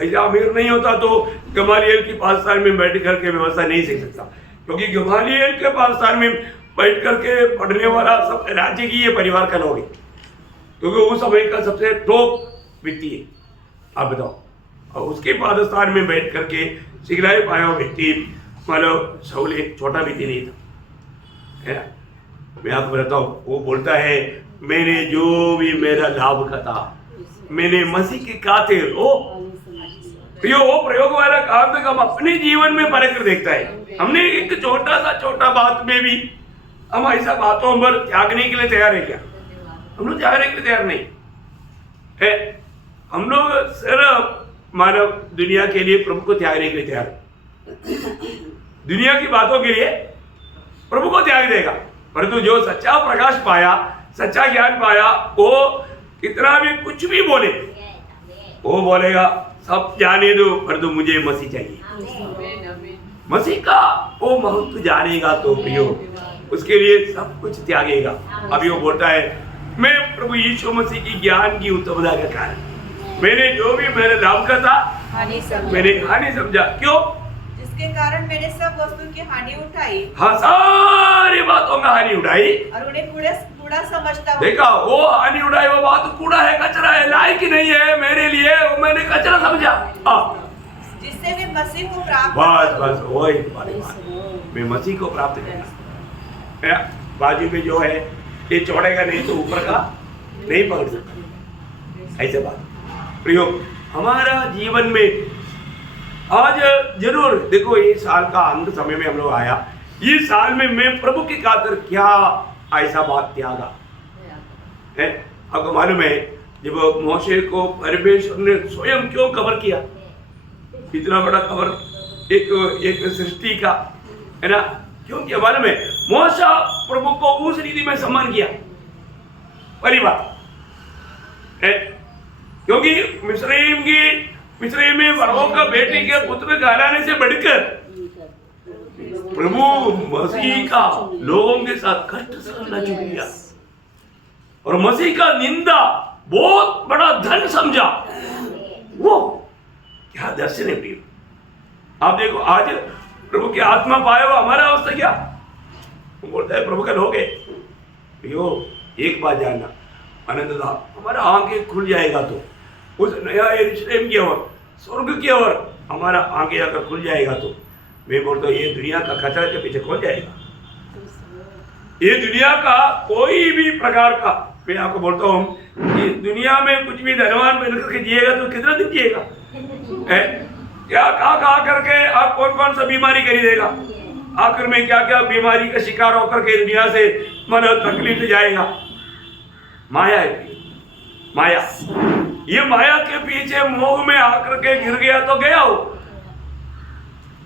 ऐसा अमीर नहीं होता तो गमालियल की पाकिस्तान में बैठ करके व्यवस्था नहीं सीख सकता, क्योंकि गमालियल के पाकिस्तान में बैठ करके पढ़ने वाला सब राज्य की ये परिवार का लोग है, क्योंकि उस समय का सबसे टॉप व्यक्ति है। आप बताओ, और उसके पाकिस्तान में बैठ करके सिखलाई पाया हुआ व्यक्ति मतलब शाऊल एक छोटा व्यक्ति नहीं था, है ना। मैं आपको बताता हूँ, वो बोलता है मैंने जो भी मेरा लाभ का था मैंने मसीह की खातिर वो प्रयोग वाला काम तक हम अपने जीवन में परख कर देखता है। हमने एक छोटा बात में भी हम ऐसा बातों पर त्यागने के लिए तैयार है क्या? हम लोग त्यागने के लिए तैयार नहीं है। हम लोग सिर्फ मानव दुनिया के लिए प्रभु को त्यागने के लिए तैयार है, दुनिया की बातों के लिए प्रभु को त्याग देगा, परंतु जो सच्चा प्रकाश पाया, सच्चा ज्ञान पाया, वो कितना भी कुछ भी बोले, वो बोलेगा सब जाने दो, परंतु मुझे मसीह चाहिए। मसीह का वो महत्व जानेगा तो प्रियो उसके लिए सब कुछ त्यागेगा। अभी वो बोलता है मैं प्रभु यीशु मसीह की ज्ञान की उत्तमता के कारण मैंने जो भी मेरे लाभ का था मैंने हानि समझा। क्यों? जिसके कारण मैंने सब वस्तु की हानि उठाई। हाँ, सारी बातों का हानि उठाई और उन्हें कूड़ा समझता हूँ। देखा, वो हानि उठाई, वो बात कूड़ा है, कचरा है, लायक ही नहीं है मेरे लिए, वो मैंने कचरा समझा। जिससे मैं मसीह को प्राप्त बस वही बात, मैं मसीह को प्राप्त करना। बाजू में जो है ये चौड़ेगा नहीं तो ऊपर का नहीं पकड़ सकता, ऐसे बात प्रियो। हमारा जीवन में आज जरूर देखो, ये साल का अंत समय में हम लोग आया, ये साल में मैं प्रभु की खातिर क्या ऐसा बात त्यागा है। आपको मालूम है जब मोशे को परमेश्वर ने स्वयं क्यों कवर किया, इतना बड़ा कवर एक सृष्टि का, है ना, क्यों किया मालूम है? मोशा प्रभु को उस रीति में सम्मान किया, पहली बात है, क्योंकि मिस्र में फरोह का बेटे के पुत्र कहलाने से बढ़कर प्रभु मसीह का लोगों के साथ कष्ट सहना चुन लिया और मसीह का निंदा बहुत बड़ा धन समझा। वो क्या दर्शन है प्रिय। आप देखो आज प्रभु की आत्मा पाया हुआ हमारा अवस्था क्या बोलता है, प्रभु का लोग है प्रियो। एक बात जानना आनंद था, हमारा आंखें खुल जाएगा तो उस नया यरूशलेम की ओर, स्वर्ग की ओर हमारा आंखें अगर खुल जाएगा तो मैं बोलता हूँ ये दुनिया का कचरा के पीछे खोल जाएगा। ये दुनिया का कोई भी प्रकार का, मैं आपको बोलता हूँ कि दुनिया में कुछ भी धनवान बन करके जिएगा तो कितना दिन जिएगा, क्या कहा करके आप कौन सा बीमारी करी देगा, आखिर में क्या क्या बीमारी का शिकार होकर के दुनिया से मन तकलीफ जाएगा। माया है, माया, ये माया के पीछे मोह में आकर के गिर गया तो गया हो।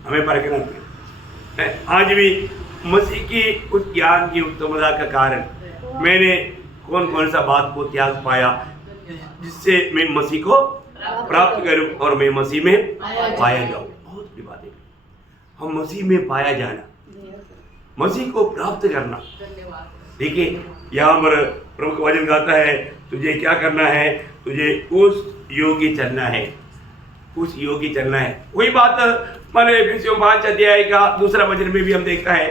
हमें परखना है। आज भी मसीह की उस ज्ञान की उत्तमता का कारण मैंने कौन सा बात को त्याग पाया जिससे मैं मसीह को प्राप्त करूं और मैं मसीह में पाया जाऊं। बहुत बड़ी बात है, हम मसीह में पाया जाना, मसीह को प्राप्त करना। देखिए यहाँ पर प्रभु का वचन गाता है, तुझे क्या करना है, तुझे उस योग्य चलना है उस योगी चलना है। वही बात मानो एफिसियों 5 अध्याय का दूसरा वचन में भी हम देखता है,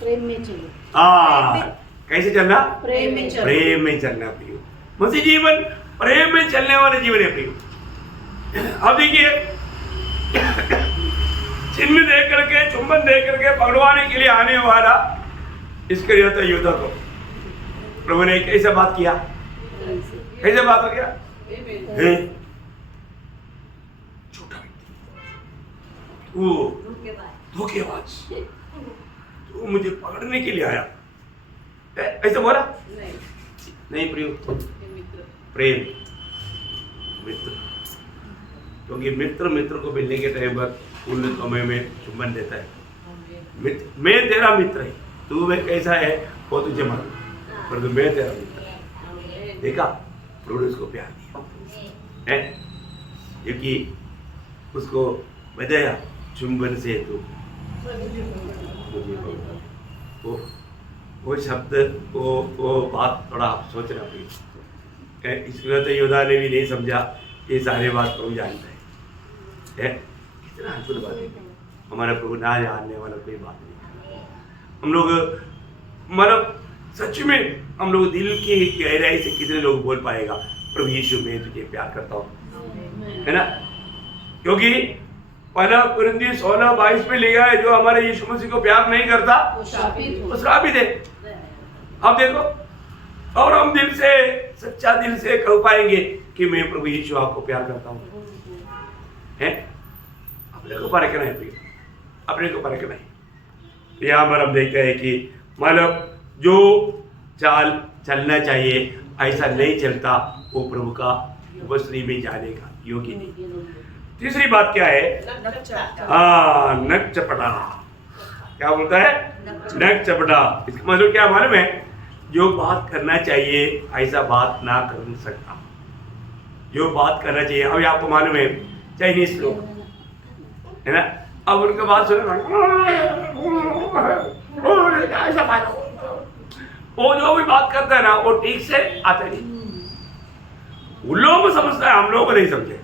प्रेम में चलो। हाँ, कैसे चलना? प्रेम में चलो। प्रेम में चलना प्रियो। मसीह जीवन प्रेम में चलने वाले जीवन है प्रियो। अब देखिए, चिन्ह दे करके, चुंबन दे करके पकड़वाने के लिए आने वाला इस्करियोत योद्धा को प्रभु ने कैसे बात किया? कैसे बात हो गया? छोटा व्यक्ति, वो धोखेबाज, तू मुझे पकड़ने के लिए आया, ऐसे बोला? नहीं प्रियो, प्रेम, मित्र। क्योंकि मित्र मित्र को मिलने के टाइम पर उन समय में चुंबन देता है। मित्र, मैं तेरा मित्र है, तू मैं कैसा है वो तुझे मालूम, पर मैं तेरा मित्र है। देखा, प्रभु ने उसको प्यार दिया है, क्योंकि उसको बताया चुंबन से तू वो शब्द, वो बात थोड़ा सोचना पड़ी। इसलिए तो योद्धा ने भी नहीं समझा, ये सारे बात प्रभु जानता है। कितना अद्भुत बात है, हमारा प्रभु ना जानने वाला कोई बात नहीं। हम लोग मतलब सच में हम लोग दिल की गहराई से कितने लोग बोल पाएगा प्रभु यीशु मैं तुझे प्यार करता हूँ, है ना? क्योंकि पहला कुरिन्थियों 16:22 में लिखा है, जो हमारे यीशु मसीह को प्यार नहीं करता वो श्रापित है। अब देखो, और हम दिल से, सच्चा दिल से कह पाएंगे कि मैं प्रभु यीशु आपको प्यार करता हूँ, है? अपने को परखना है, अपने को परखना है। यहाँ पर हम देखते हैं कि मतलब जो चाल चलना चाहिए ऐसा नहीं चलता, वो प्रभु का उपस्थिति में जाने का योग्य नहीं। तीसरी बात क्या है? नक चपटा। क्या बोलता है? नक चपटा। इसका मतलब क्या मालूम है? जो बात करना चाहिए ऐसा बात ना कर सकता, जो बात करना चाहिए। अभी आपको मालूम है चाइनीज लोग, है ना, अब उनका बात सुने, वो जो भी बात करता है ना वो ठीक से आता नहीं। उन लोगों को समझता है, हम लोगों को नहीं समझे।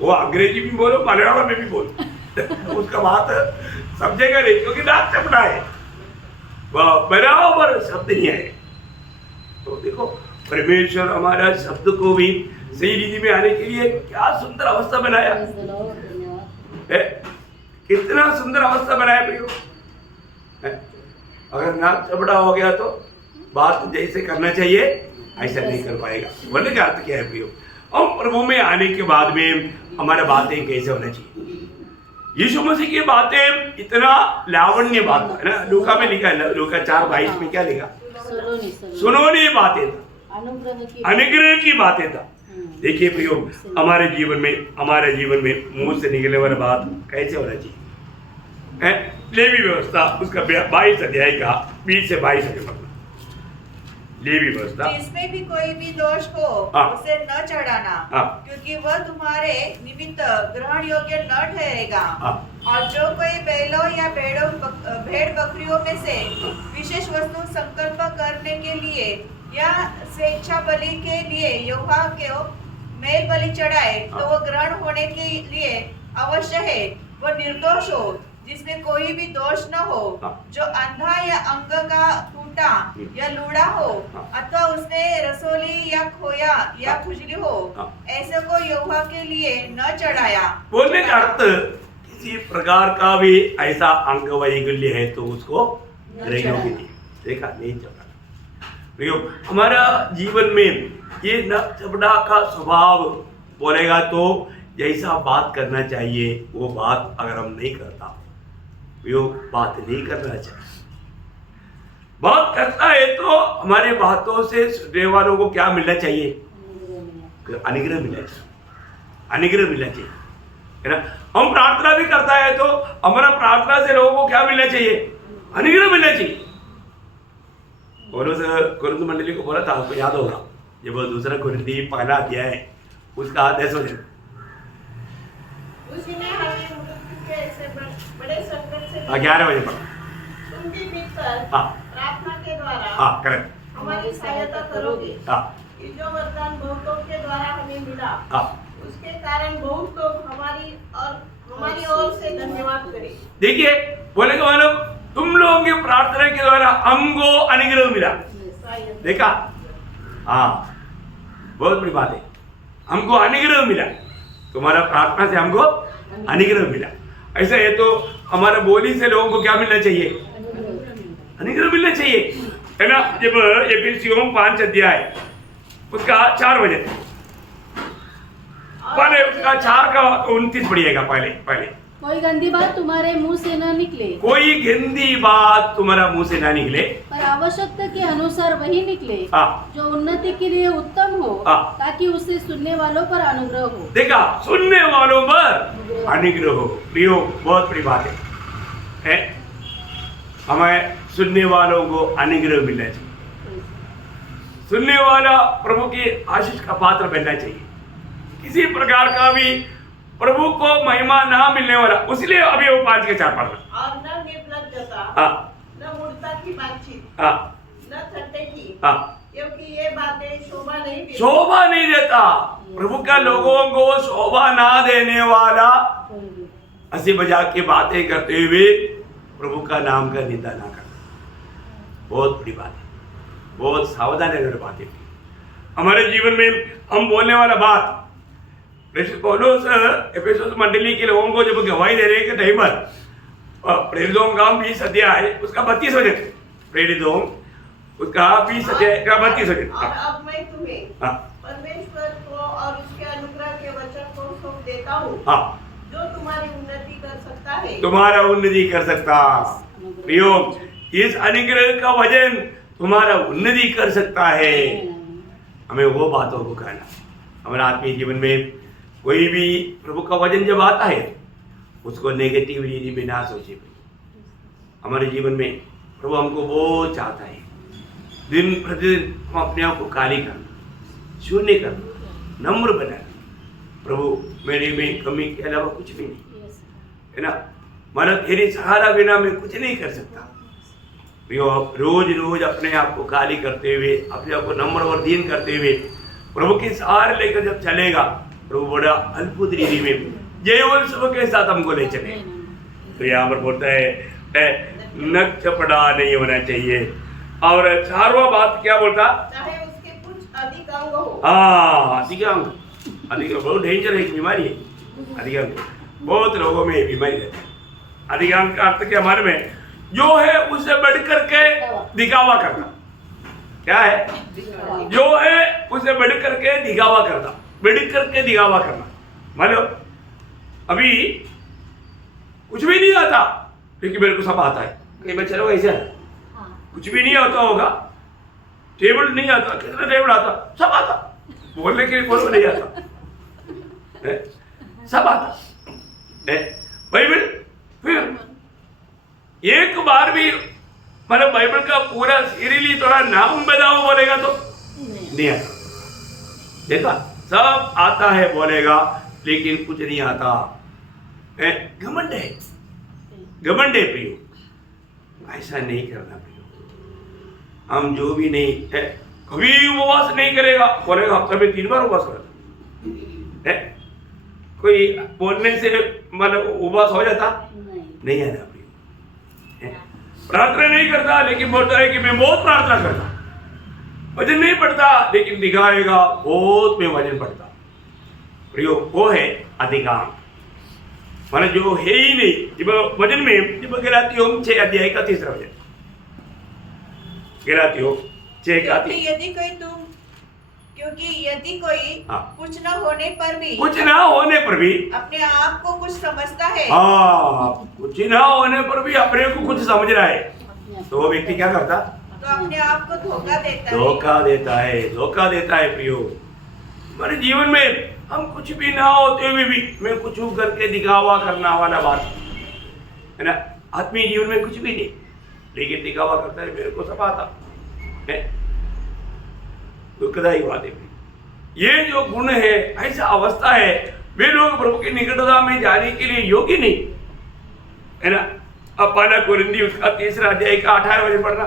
वो अंग्रेजी भी बोलो, मलयालम में भी बोलो, उसका बात समझेगा नहीं, क्योंकि नाक चपटा है, वह बराबर शब्द नहीं है। तो देखो, परमेश्वर हमारा शब्द को भी सही रीति में आने के लिए क्या सुंदर अवस्था बनाया है, कितना सुंदर अवस्था बनाया प्रियो। अगर नाक चपटा हो गया तो बात जैसे करना चाहिए ऐसा नहीं कर पाएगा। बोलने का अर्थ क्या है प्रियो? हम प्रभु में आने के बाद में हमारा बातें कैसे होना चाहिए? यीशु मसीह की बातें इतना लावण्य बात है ना, लूका में लिखा है, लूका 4:22 में क्या लिखा? सुनोनी बातें था, अनुग्रह की बातें था। देखिए प्रियो, हमारे जीवन में मुंह से निकलने वाली बात कैसे होना चाहिए? लेवी व्यवस्था उसका 22 अध्याय का 20 से 22 तक लेवी व्यवस्था। जिसमें भी कोई भी दोष हो उसे न चढ़ाना, क्योंकि वह तुम्हारे निमित्त ग्रहण योग्य न ठहरेगा। और जो कोई बैलों या भेड़ बकरियों में से विशेष वस्तु संकल्प करने के लिए या स्वेच्छा बलि के लिए यहोवा को मेल बलि चढ़ाए, तो वह ग्रहण होने के लिए अवश्य है। वह निर्दोष हो, जिसमें कोई भी दोष न हो। जो अंधा या अंग का टूटा या लूड़ा हो, अथवा उसने रसोली या खोया या खुजली हो, ऐसे को यहोवा के लिए न चढ़ाया। बोलने का अर्थ, किसी प्रकार का भी ऐसा अंग वैकल्य है तो उसको देखा नहीं चढ़ा। हमारा जीवन में ये नक चपटा का स्वभाव बोलेगा तो जैसा बात करना चाहिए वो बात अगर हम नहीं करता, वो बात नहीं करना चाहिए। बात करता है तो हमारे बातों से सुनने वालों को क्या मिलना चाहिए? अनुग्रह मिलना चाहिए, अनुग्रह मिलना चाहिए, है ना। हम प्रार्थना भी करता है तो हमारा प्रार्थना से लोगों को क्या मिलना चाहिए? अनुग्रह मिलना चाहिए। पौलुस कुरिन्थ मंडली को बोला था, आपको याद होगा, जब वो दूसरा कुरिन्थी पहला अध्याय है उसका 10 वचन, उसी ने हमें ऐसे बड़े संकट से 11 बजे पढ़ा, तुम भी मिलकर प्रार्थना के द्वारा हमारी सहायता करोगे, कि जो वरदान बहुतों के द्वारा हमें मिला उसके कारण बहुत लोग हमारी ओर से धन्यवाद करें। देखिए बोले कि मानो तुम लोगों की प्रार्थना के द्वारा हमको अनुग्रह मिला। देखा, हाँ बहुत बड़ी बात है, हमको अनुग्रह मिला, तुम्हारा प्रार्थना से हमको अनुग्रह मिला। ऐसा है तो हमारा बोली से लोगों को क्या मिलना चाहिए? अनुग्रह मिलना चाहिए, है ना। जब एफिसियों 5 अध्याय उसका 4 वचन, पहले उसका 4 का 29 पढ़िएगा। पहले कोई गंदी बात तुम्हारे मुंह से न निकले, कोई गंदी बात तुम्हारा मुंह से ना निकले, पर आवश्यकता के अनुसार वही निकले हाँ। जो उन्नति के लिए उत्तम हो, हाँ। ताकि उससे सुनने वालों पर अनुग्रह हो। देखा, सुनने वालों पर अनुग्रह हो। प्रियो बहुत बड़ी बात है, हमें सुनने वालों को अनुग्रह मिलना चाहिए। सुनने वाला प्रभु की आशीष का पात्र बनना चाहिए। किसी प्रकार का भी प्रभु को महिमा ना मिलने वाला, इसलिए अभी वो 5 के 4 पढ़ना। और न निर्लज्जता, हाँ न मूर्खता की बातचीत, हाँ न ठट्ठे की, हाँ, क्योंकि ये बातें शोभा नहीं देती। शोभा नहीं देता। प्रभु का लोगों को शोभा ना देने वाला हंसी मजाक की बातें करते हुए प्रभु का नाम का निंदा ना करना बहुत बड़ी बात है। बहुत सावधान रहने वाली बात है हमारे जीवन में। हम बोलने वाला बात, पौलुस एफेसुस मंडली के लोगों को जब गवाही दे रहे के टाइम पर प्रेरितों का 20 अध्याय उसका 32 वचन, प्रेरितों उसका 20 अध्याय का 32 वचन। और अब मैं तुम्हें परमेश्वर को और उसके अनुग्रह के वचन को सौंप देता हूँ, जो तुम्हारी उन्नति कर सकता है। तुम्हारा उन्नति कर सकता। प्रियो, इस अनुग्रह का वचन तुम्हारा उन्नति कर सकता है। हमें वो बातों को कहना। हमारे आत्मीय जीवन में कोई भी प्रभु का वचन जब आता है उसको नेगेटिवली बिना सोचे हमारे जीवन में प्रभु हमको वो चाहता है। दिन प्रतिदिन हम अपने आप को खाली करना, शून्य करना, नम्र बनाना। प्रभु मेरे में कमी के अलावा कुछ भी नहीं है ना। माना तेरे सहारा बिना मैं कुछ नहीं कर सकता। रोज रोज अपने आप को खाली करते हुए, अपने आप को नम्र और दीन करते हुए प्रभु के सहारे लेकर जब चलेगा, प्रभु बड़ा अद्भुत रीति में जयवल सब के साथ हमको ले चले। तो यहाँ पर बोलता है नक्चपड़ा नहीं होना चाहिए। और 4वां बात क्या बोलता? चाहे उसके कुछ अधिक अंग हो। हाँ, अधिक अंग, अधिक बहुत डेंजर है, बीमारी है अधिक अंग। बहुत लोगों में बीमारी रहती है। अधिक अंग का अर्थ क्या हमारे में जो है उससे बढ़ करके दिखावा करना। क्या है? जो है उसे बढ़ करके दिखावा करना, बढ़ करके दिखावा करना। मान लो अभी कुछ भी नहीं आता लेकिन मेरे को सब आता है। कई बच्चे लोग ऐसे हैं, कुछ भी नहीं आता होगा, टेबल नहीं आता, कितना टेबल आता, सब आता, बोलने के लिए कोई नहीं आता है? सब आता है। बाइबल फिर एक बार भी मतलब बाइबल का पूरा सीरियली थोड़ा नाम बताओ बोलेगा तो नहीं आता। देखा, सब आता है बोलेगा लेकिन कुछ नहीं आता है। घमंड है, घमंड है प्रियो। ऐसा नहीं करना प्रियो। हम जो भी नहीं है, कभी उपवास नहीं करेगा बोलेगा हफ्ते में 3 बार उपवास करता है। कोई बोलने से मतलब उपवास हो जाता नहीं है ना प्रियो। प्रार्थना नहीं करता लेकिन बोलता है कि मैं बहुत प्रार्थना करता, वजन नहीं पड़ता लेकिन दिखाएगा बहुत में वजन पड़ता। प्रियो, वो है अधिकांश, माना जो है ही नहीं। जब वजन में जब गलातियों 6 अध्याय का 3रा वचन, गलातियों 6 का 3। क्योंकि यदि कोई कुछ न होने पर भी अपने आप को कुछ समझता है, कुछ न होने पर भी अपने को कुछ समझ रहा है, तो वो व्यक्ति क्या करता? तो अपने आप को धोखा देता है प्रियो। हमारे जीवन में हम कुछ भी ना होते हुए भी मैं कुछ करके दिखावा करना वाला बात है ना। आत्मीय जीवन में कुछ भी नहीं लेकिन दिखावा करता है, मेरे को सब आता है। दुखदायी बात है। ये जो गुण है, ऐसा अवस्था है, वे लोग प्रभु की निकटता में जाने के लिए योग्य नहीं है ना। अब 1 कोरिन्थी उसका 3रा अध्याय का 18 वचन पढ़ना।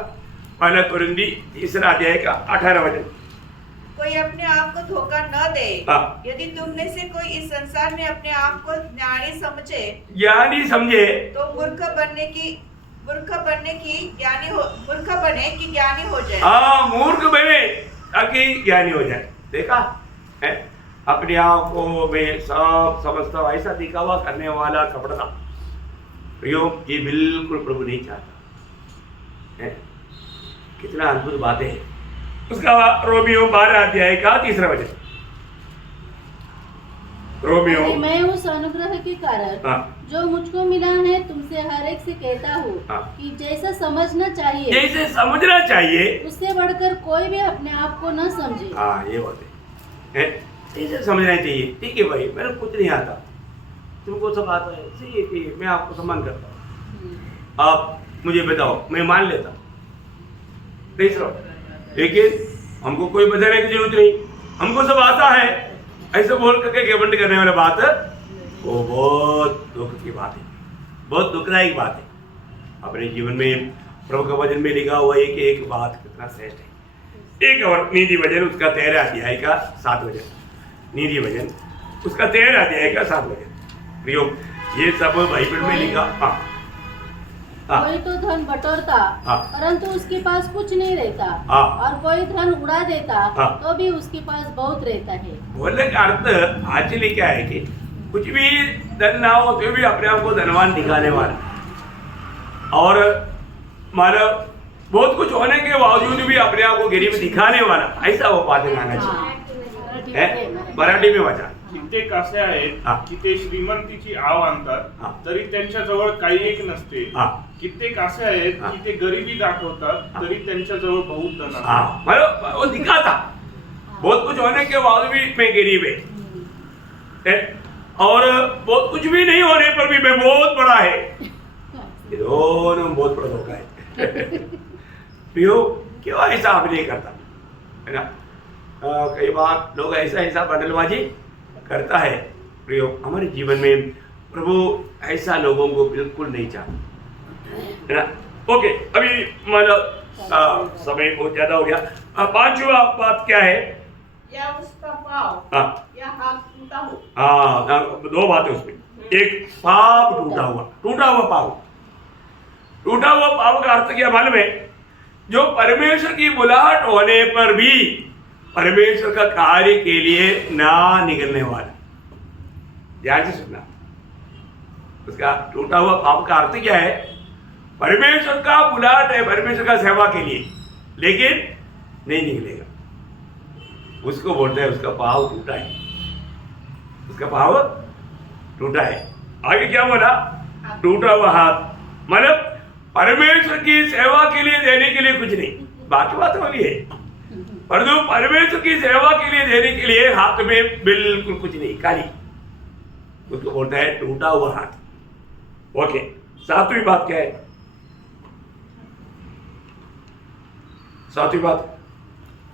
1 कोरिन्थी 3रा अध्याय का 18 वचन। कोई अपने आप को धोखा न दे। हाँ। यदि तुम में से कोई इस संसार में अपने आप को ज्ञानी समझे तो मूर्ख बने कि ज्ञानी हो जाए। हाँ, मूर्ख बने ताकि ज्ञानी हो जाए। देखा है, अपने आप को मैं सब समझता हूँ, ऐसा दिखावा करने वाला कपड़ा प्रयोग ये बिल्कुल प्रभु नहीं चाहता है। कितना अद्भुत बात है उसका। रोमियो 12 अध्याय का 3 वचन। रोमियो, मैं उस अनुग्रह के कारण जो मुझको मिला है तुमसे हर एक से कहता हूँ कि जैसा समझना चाहिए उससे बढ़कर कोई भी अपने आप को न समझे। हाँ, ये बात है, जैसे समझना चाहिए। ठीक है भाई, मेरे कुछ नहीं आता, तुमको सब आता है, सही है कि मैं आपको सम्मान करता हूँ, आप मुझे बताओ, मैं मान लेता हूँ, लेकिन हमको कोई बताने की जरूरत नहीं, हमको सब आता है, ऐसे बोल करके घमंड करने वाला बात वो बहुत दुख की बात है, बहुत दुखदायक बात है। अपने जीवन में प्रभु का वचन में लिखा हुआ है कि एक बात कितना श्रेष्ठ है। एक और नीति वचन उसका 13 अध्याय का 7 वचन, नीति वचन उसका 13 अध्याय का 7 वचन प्रयोग, ये सब बाइबल में लिखा। हाँ, कोई तो धन बटोरता परंतु उसके पास कुछ नहीं रहता, और कोई धन उड़ा देता तो भी उसके पास बहुत रहता है। बोलने का अर्थ एक्चुअली क्या है कि कुछ भी धन ना हो तो भी अपने आप को धनवान दिखाने वाला, और मतलब बहुत कुछ होने के बावजूद भी अपने आप को गरीब दिखाने वाला, ऐसा वो बातें मानना चाहिए। मराठी में वाचा, कित्येक असे आहेत की ते श्रीमंतीची आव आणतात तरी त्यांच्याजवळ काही एक नसते। कित्येक असे आहेत की ते गरिबी दाखवतात तरी त्यांच्याजवळ बहुत धन असते। मतलब वो दिखाता बहुत कुछ होने के बावजूद भी मैं गरीब है, और बहुत कुछ भी नहीं होने पर भी मैं बहुत बड़ा है। ये दोनों बहुत बड़ा धोखा है। प्रियो, क्यों ऐसा अभिनय करता है ना? कई बार लोग ऐसा बंडलबाजी करता है। प्रियो, हमारे जीवन में प्रभु ऐसा लोगों को बिल्कुल नहीं चाहता है ना। ओके, अभी मतलब समय बहुत ज्यादा हो गया। 5वां बात क्या है? या उसका पाव या हाथ टूटा हो। हाँ, 2 बातें उसमें। एक पाव टूटा हुआ पाव। टूटा हुआ पाव का अर्थ क्या मालूम है? जो परमेश्वर की बुलाहट होने पर भी परमेश्वर का कार्य के लिए ना निकलने वाला। ध्यान से सुनना, उसका टूटा हुआ पाव का अर्थ क्या है? परमेश्वर का बुलाहट है परमेश्वर का सेवा के लिए, लेकिन नहीं निकलेगा, उसको बोलते हैं उसका पाव टूटा है, उसका पाव टूटा है। आगे क्या बोला? टूटा हुआ हाथ, मतलब परमेश्वर की सेवा के लिए देने के लिए कुछ नहीं, बाकी बात होनी है, परंतु परमेश्वर की सेवा के लिए देने के लिए हाथ में बिल्कुल कुछ नहीं, खाली, उसको बोलता है टूटा हुआ हाथ। ओके, 7वीं बात क्या है? 7वीं बात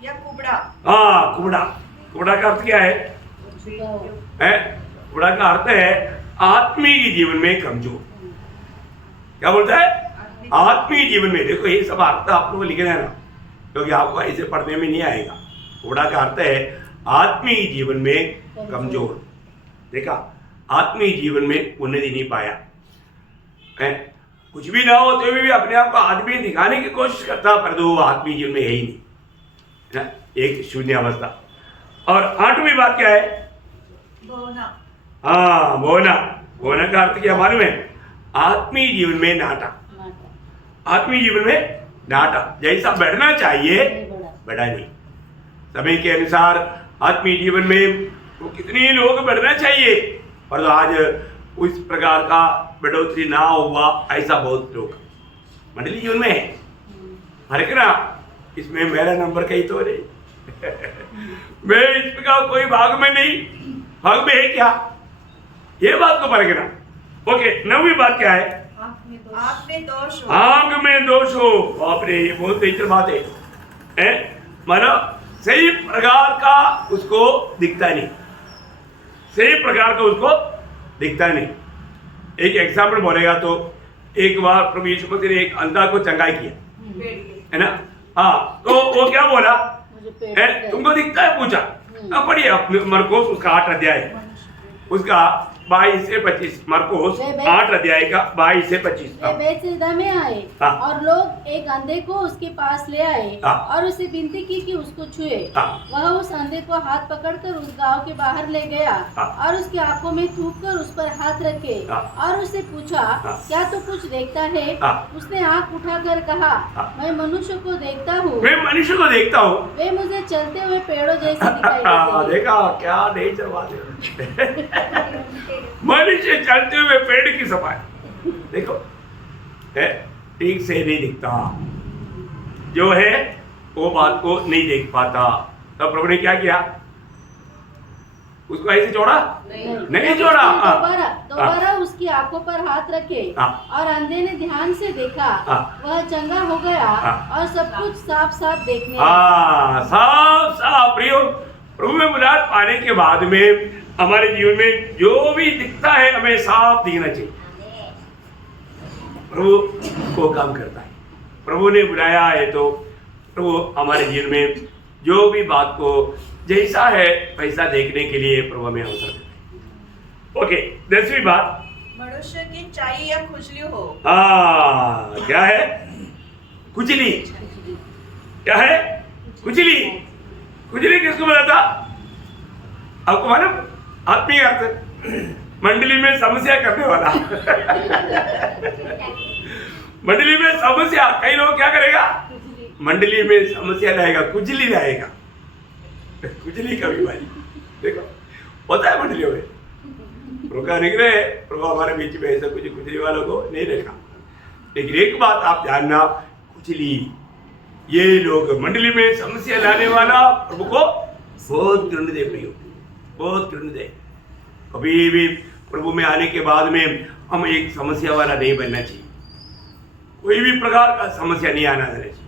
या कुबड़ा। हाँ, कुबड़ा का अर्थ क्या है? कुबड़ा का अर्थ है आत्मीय जीवन में कमजोर। क्या बोलता है? आत्मीय जीवन में। देखो, ये सब अर्थ आप लोग लिखना है ना, क्योंकि आपको ऐसे पढ़ने में नहीं आएगा। कुबड़ा का अर्थ है आत्मीय जीवन में कमजोर। देखा, आत्मीय जीवन में उन्नति नहीं पाया है, कुछ भी ना हो तो भी अपने आप को आदमी दिखाने की कोशिश करता, परंतु वो आत्मीय जीवन में है ही नहीं, एक शून्य अवस्था। और 8वीं बात क्या है? भोना। हाँ, भोना का अर्थ क्या मालूम है? आत्मीय जीवन में नाटा। आत्मीय जीवन में नाटा, जैसा बढ़ना चाहिए बढ़ा नहीं। समय के अनुसार आत्मीय जीवन में वो कितने लोग बढ़ना चाहिए, और आज उस प्रकार का बढ़ोतरी ना हुआ, ऐसा बहुत लोग मंडली जीवन में है। हर ना इसमें मेरा नंबर कहीं तो नहीं मैं इस प्रकार कोई भाग में नहीं, भाग में है क्या, ये बात को परखना। ओके, 9वीं बात क्या है? आंख में दोष हो। बाप रे, ये बहुत बेहतर बात है। माना सही प्रकार का उसको दिखता नहीं, सही प्रकार का उसको दिखता नहीं। एक एग्जाम्पल बोलेगा तो एक बार प्रभु यीशु मसीह ने एक अंधा को चंगाई किया, है ना। हाँ, तो वो क्या बोला? पेड़ तुमको दिखता है? पूछा। अब पढ़िए मरकोस उसका 8 अध्याय, उसका 22 से 25। मरकोस 8 अध्याय का 22 से 25। वे बेतसैदा में आए हाँ। और लोग एक अंधे को उसके पास ले आए हाँ। और उसे विनती की कि उसको छुए। हाँ। वह उस अंधे को हाथ पकड़कर उस गांव के बाहर ले गया हाँ। और उसकी आंखों में थूककर उस पर हाथ रखे हाँ। और उससे पूछा, हाँ। क्या तू कुछ देखता है? हाँ। उसने आंख उठाकर कहा, हाँ। मैं मनुष्य को देखता हूँ, मैं मनुष्य को देखता हूँ। वे मुझे चलते हुए पेड़ों जैसे दिखाई देते हैं। देखा क्या नहीं चलवाते मनुष्य चलते हुए पेड़ की सफाई। देखो ठीक से नहीं दिखता, जो है वो बात को नहीं देख पाता। तो प्रभु ने क्या किया? उसको ऐसे छोड़ा? नहीं छोड़ा। दोबारा उसकी आंखों पर हाथ रखे और अंधे ने ध्यान से देखा, वह चंगा हो गया और सब कुछ साफ साफ देखने लगा। साफ साफ। प्रभु में मुलाकात पाने के बाद में हमारे जीवन में जो भी दिखता है हमें साफ दिखना चाहिए। प्रभु को काम करता है, प्रभु ने बुलाया है तो प्रभु हमारे जीवन में जो भी बात को जैसा है वैसा देखने के लिए प्रभु हमें अवसर देता है। ओके, 10वीं बात, मनुष्य की चाई या खुजली हो। क्या है? खुजली। क्या है? खुजली। खुजली किसको बोला था? आपको मालूम? आत्मीय अर्थ, मंडली में समस्या करने वाला। मंडली में समस्या, कई लोग क्या करेगा? मंडली में समस्या लाएगा, खुजली लाएगा। खुजली का बीमारी देखो होता है मंडलियों में। प्रभु का अनुग्रह है, प्रभु हमारे बीच में ऐसा कुछ खुजली वालों को नहीं देखा। लेकिन एक बात आप जानना, खुजली ये लोग मंडली में समस्या लाने वाला प्रभु को बहुत घृणा दे, बहुत घृणा दे। कभी भी प्रभु में आने के बाद में हम एक समस्या वाला नहीं बनना चाहिए, कोई भी प्रकार का समस्या नहीं आना देना चाहिए,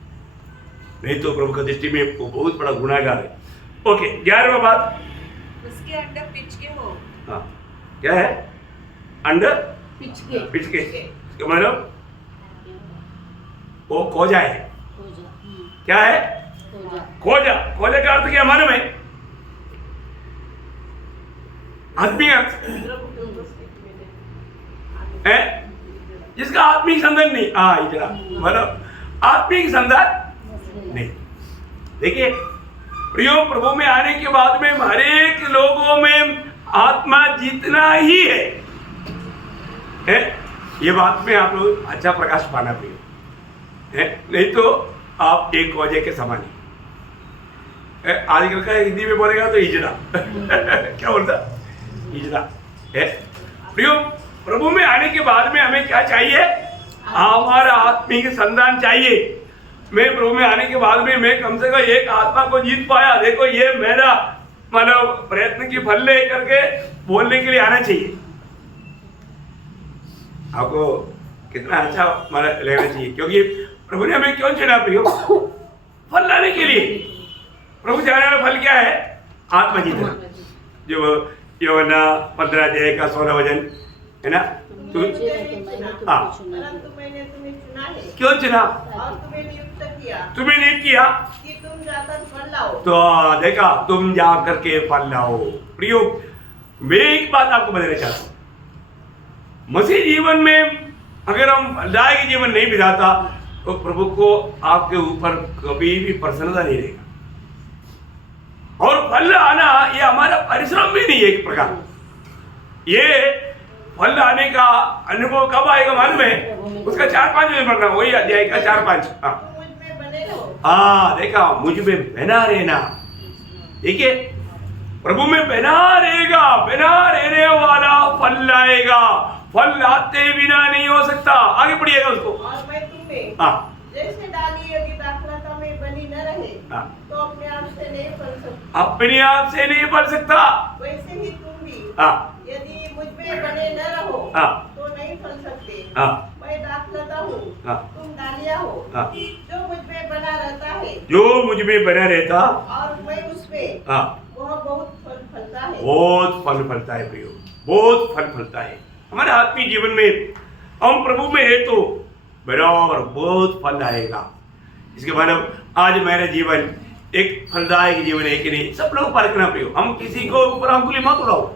नहीं तो प्रभु की दृष्टि में वो बहुत बड़ा गुनाहगार है। ओके, 11वां बात, उसके अंडर पिचके हो। हाँ, क्या है? अंडर पिचके। इसका मतलब वो खोजा है। क्या है? खोजा। खोजा का अर्थ क्या मालूम है? आत्मीय अर्थ है जिसका आत्मिक संबंध नहीं। मतलब आत्मिक संबंध नहीं। देखिए प्रियो, प्रभु में आने के बाद में हर एक लोगों में आत्मा जितना ही है? ये बात में आप लोग अच्छा प्रकाश पाना प्रियो है, नहीं तो आप एक खोजे के समान ही। आजकल का हिंदी में बोलेगा तो इजड़ा क्या बोलता? इजड़ा है। प्रियो, प्रभु में आने के बाद में हमें क्या चाहिए? हमारा आत्मिक संतान चाहिए। मैं प्रभु में आने के बाद में मैं कम से कम एक आत्मा को जीत पाया, देखो ये मेरा मतलब प्रयत्न की फल ले करके बोलने के लिए आना चाहिए। आपको कितना अच्छा मतलब लेना चाहिए, क्योंकि प्रभु ने हमें क्यों चुना प्रियो? फल लाने के लिए। प्रभु चाहने वाला फल क्या है? आत्मा जीतना। जो यूहन्ना 15 अध्याय का 16 वचन है ना, परंतु मैंने तुम्हें चुना है। क्यों चुना? और तुम्हें नियुक्त किया। तुम्हें नहीं किया कि तुम जाकर फल लाओ। तो देखा, तुम जा करके फल लाओ। प्रियो, मैं एक बात आपको बताना चाहता हूं, मसीह जीवन में अगर हम फलदायक जीवन नहीं बिताता तो प्रभु को आपके ऊपर कभी भी प्रसन्नता नहीं रहेगा। और फल आना ये हमारा परिश्रम भी नहीं है। एक प्रकार ये फल आने का अनुभव कब आएगा मालूम है? उसका 4-5 दिन पढ़ना, वही अध्याय का 4-5। तुम मुझ में बने रहो। देखा, मुझ में बना रहना। देखिए, प्रभु में बना रहेगा, बना रहने वाला फल लाएगा। फल लाते बिना नहीं हो सकता। आगे पढ़िएगा उसको। और मैं तुम में जैसे डाली यदि दाखलता में बनी न रहे तो अपने आप से नहीं फल सकता। अपने आप से नहीं फल सकता। वैसे ही तुम भी यदि मुझ में बने न रहो तो नहीं फल सकते। मैं दाखलता हूँ, तुम डालियाँ हो। जो मुझ में बना रहता है, जो मुझ में बना रहता और मैं उसमें, वह बहुत फल फलता है। बहुत फल फलता है प्रियो, बहुत फल फलता है। हमारे आत्मिक जीवन में हम प्रभु में है तो बराबर बहुत फल आएगा। इसके मतलब आज मेरा जीवन एक फलदायक जीवन है कि नहीं, सब लोग परखना पियो। हम किसी को ऊपर अंगुली मत उड़ाओ,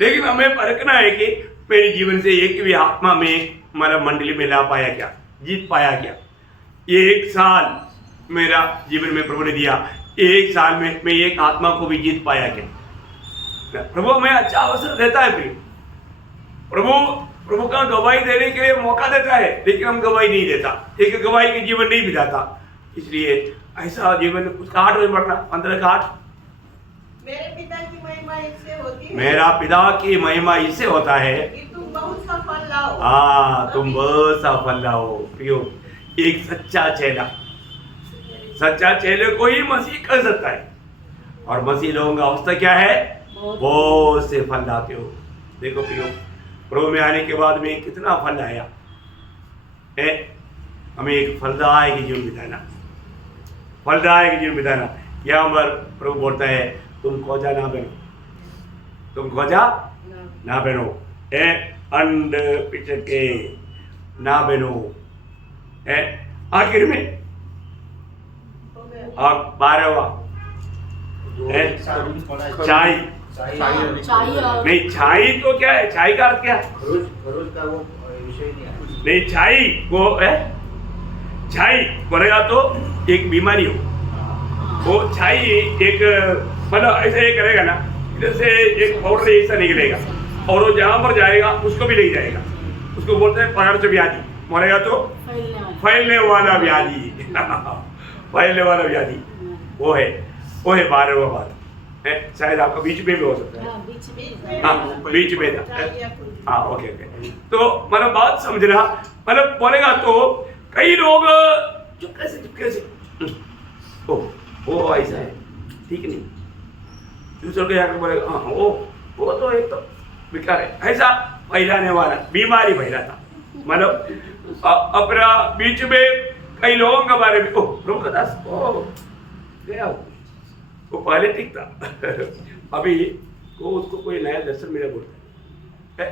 लेकिन हमें परखना है कि मेरे जीवन से एक भी आत्मा में हमारा मंडली में ला पाया क्या, जीत पाया क्या। ये 1 साल मेरा जीवन में प्रभु ने दिया, 1 साल में मैं एक आत्मा को भी जीत पाया क्या। प्रभु हमें अच्छा अवसर देता है प्रिय, प्रभु का गवाही देने के लिए मौका देता है, लेकिन हम गवाही नहीं देता, एक गवाही के जीवन नहीं बिताता। इसलिए ऐसा जीवन उसका 8 में बढ़ना, 15 का 8। मेरे पिता की महिमा इससे होती है, मेरा पिता की महिमा इससे होता है कि तुम बहुत सा फल लाओ। हाँ, तुम बहुत सा फल लाओ। प्रियो, एक सच्चा चेले को ही मसीह कर सकता है, और मसीह लोगों का अवस्था क्या है, बहुत से फल लाते हो। देखो प्रियो, प्रभु में आने के बाद में कितना फल आया है। हमें एक फलदायक जीवन बिताना। यहाँ पर प्रभु बोलता है तुम खोजा ना बनो, अंड पिचके ना बनो। आखिर में और 12वां चाय नहीं, छाई तो क्या है, छाई का अर्थ क्या है, खरोज का वो विषय नहीं। नहीं, छाई वो है, छाई बोलेगा तो एक बीमारी हो, वो छाई एक मतलब ऐसे ही करेगा ना, इधर से एक पाउडर ऐसा निकलेगा और वो जहां पर जाएगा उसको भी ले जाएगा। उसको बोलते हैं पकड़ से व्याधि, मरेगा तो फैलने वाला व्याधि फैलने वाला व्याधि, वो है 12वां बात है। शायद आपका बीच में भी हो सकता है, बीच में था। हाँ, ओके। तो मतलब बात समझना, मतलब बोलेगा तो कई लोग चुपके से वो ऐसा है, ठीक नहीं, दूसरों को जाकर बोलेगा हाँ वो तो एक तो बेकार है, ऐसा फैलाने वाला बीमारी फैलाता। मतलब अपना बीच में कई लोगों के बारे में प्रभु का दास गया, वो पहले ठीक था अभी वो उसको कोई नया दर्शन मिला बोलता है।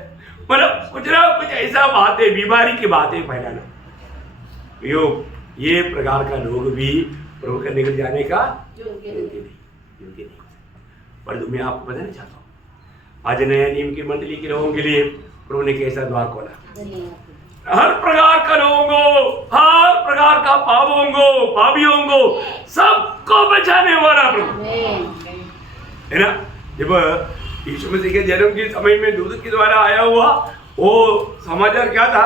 मतलब कुछ ना कुछ ऐसा बातें, बीमारी की बातें फैलाना। ये प्रकार का लोग भी प्रभु के निकल जाने का योग्य नहीं। पर मैं आपको बताना चाहता हूँ, आज नया नियम की मंडली के लोगों के लिए प्रभु ने कैसा द्वार खोला। हर प्रकार का लोगों को, हर प्रकार का पापियों को सबको बचाने वाला प्रभु है ना। जब यीशु मसीह के जन्म के समय में दूध के द्वारा आया हुआ वो समाचार क्या था,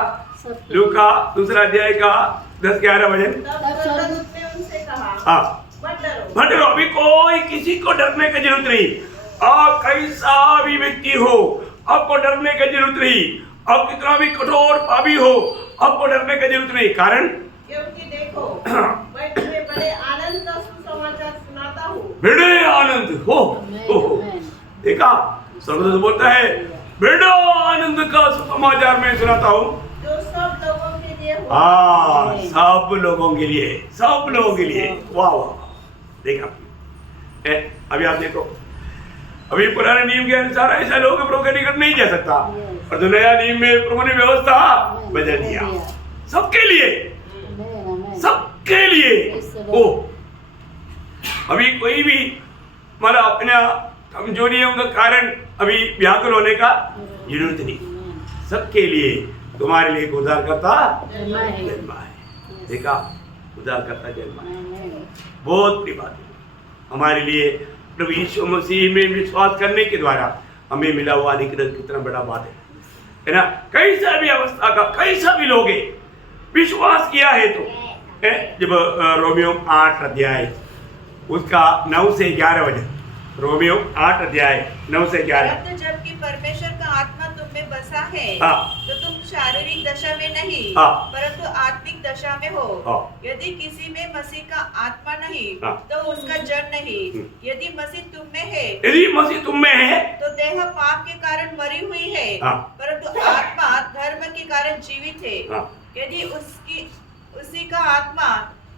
लूका 2 अध्याय का 10-11 वचन। उनसे कहा, हाँ, मत डरो। अभी कोई किसी को डरने की जरूरत नहीं। आप कैसा भी व्यक्ति हो, आपको डरने की जरूरत नहीं। आप कितना भी कठोर पापी हो, आपको डरने की जरूरत नहीं। कारण क्योंकि देखो मैं तुम्हें बड़े आनंद का सुसमाचार सुनाता हूँ। बड़े आनंद हो देखा, स्वर्गदूत बोलता है बड़ा आनंद का सुसमाचार मैं सुनाता हूँ, जो सब लोगों के लिए हो। हाँ, सब लोगों के लिए, सब लोगों के लिए। वाह वाह, देखा। अभी आप देखो, अभी पुराने नियम के अनुसार ऐसा लोग प्रभु के निकट नहीं जा सकता, और जो नया नियम में प्रभु ने व्यवस्था बदल दिया सबके लिए, सबके लिए। ओ अभी कोई भी मतलब अपना कमजोरियों का कारण अभी व्याकुल होने का जरूरत नहीं, सबके लिए तुम्हारे लिए उद्धार करता जन्मा है। देखा, उद्धार करता जन्मा है। बहुत बड़ी बात है हमारे लिए। प्रभु यीशु मसीह में विश्वास करने के द्वारा हमें मिला हुआ अधिकृत कितना बड़ा बात है ना। कैसा भी अवस्था का, कैसा भी लोग विश्वास किया है तो जब रोमियो 8 अध्याय उसका 9 से 11 वचन, रोमियो 8 अध्याय 9 से 11। परंतु जबकि परमेश्वर का आत्मा तुम में बसा है, तो तुम शारीरिक दशा में नहीं परंतु आत्मिक दशा में हो। यदि किसी में मसीह का आत्मा नहीं तो उसका जन नहीं। यदि मसीह तुम में है, यदि मसीह तुम में है तो देह पाप के कारण मरी हुई है, परंतु आत्मा धर्म के कारण जीवित है। यदि उसी का आत्मा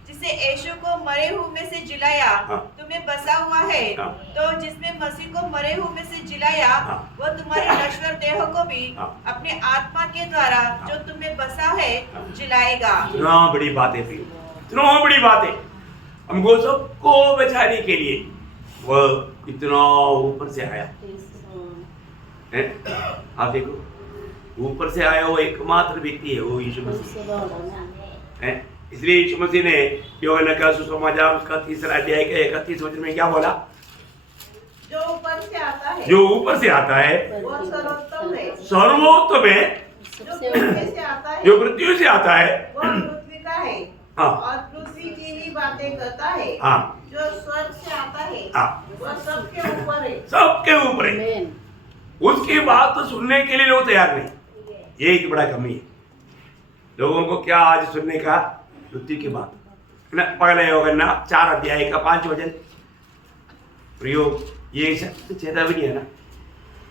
जिसे यीशु को मरे हुए में से जिलाया तुम्हें बसा हुआ है, तो जिसमें मसीह को मरे हुए में से जिलाया वो तुम्हारे नश्वर देह को भी अपने आत्मा के द्वारा जो तुम्हें बसा है जिलाएगा। इतना बड़ी बात है, इतना बड़ी बात है। हमको सबको बचाने के लिए वह इतना ऊपर से आया है। आप देखो ऊपर से आया वो एकमात्र व्यक्ति है, वो यीशु मसीह है। इसलिए यीशु मसीह ने यूहन्ना का सुसमाचार उसका 3 अध्याय के 31 वचन में क्या बोला? जो ऊपर से आता है, जो ऊपर से आता है वो सर्वोत्तम है। सर्वोत्तम है। जो पृथ्वी से आता है, जो पृथ्वी से आता है वो पृथ्वी का है हाँ। और पृथ्वी की ही बातें करता है। हाँ। जो स्वर्ग से आता है हाँ। वो सबके ऊपर है। सबके ऊपर है। उसकी बात तो सुनने के लिए लोग तैयार नहीं। ये एक बड़ा कमी है लोगों को। क्या आज सुनने का? मृत्यु की बात ना। पहले यूहन्ना 4 अध्याय का 5 वचन। प्रयोग ये सत्य चेतावनी है ना।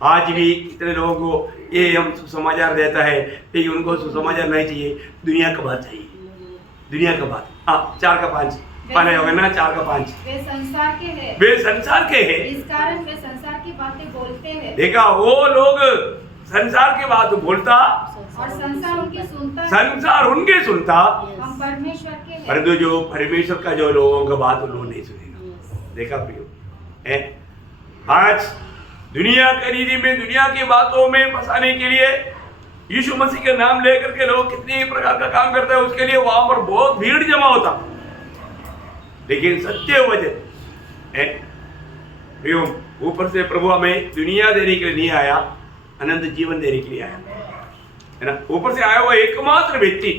आज भी इतने लोगों को ये हम सुसमाचार देता है, लेकिन उनको सुसमाचार नहीं चाहिए, दुनिया का बात चाहिए। दुनिया का बात। हाँ, 4 का 5 पहले यूहन्ना 4 का 5। वे संसार के हैं, वे संसार के हैं, इस कारण वे संसार की बातें बोलते हैं देखा वो लोग संसार की बात बोलता और संसार उनकी सुनता है। संसार उनके सुनता, हम परमेश्वर के हैं, परंतु जो परमेश्वर का जो लोगों का बात उन लोग नहीं सुनेगा। देखा प्रियो है। आज दुनिया के रीति में, दुनिया की बातों में फंसाने के लिए यीशु मसीह के नाम लेकर के लोग कितने प्रकार का काम करते हैं, उसके लिए वहां पर बहुत भीड़ जमा होता। लेकिन सत्य वचन है प्रियो, ऊपर से प्रभु हमें दुनिया देने के लिए नहीं आया, अनंत जीवन देने के लिए आया है ना। ऊपर से आया हुआ एकमात्र व्यक्ति।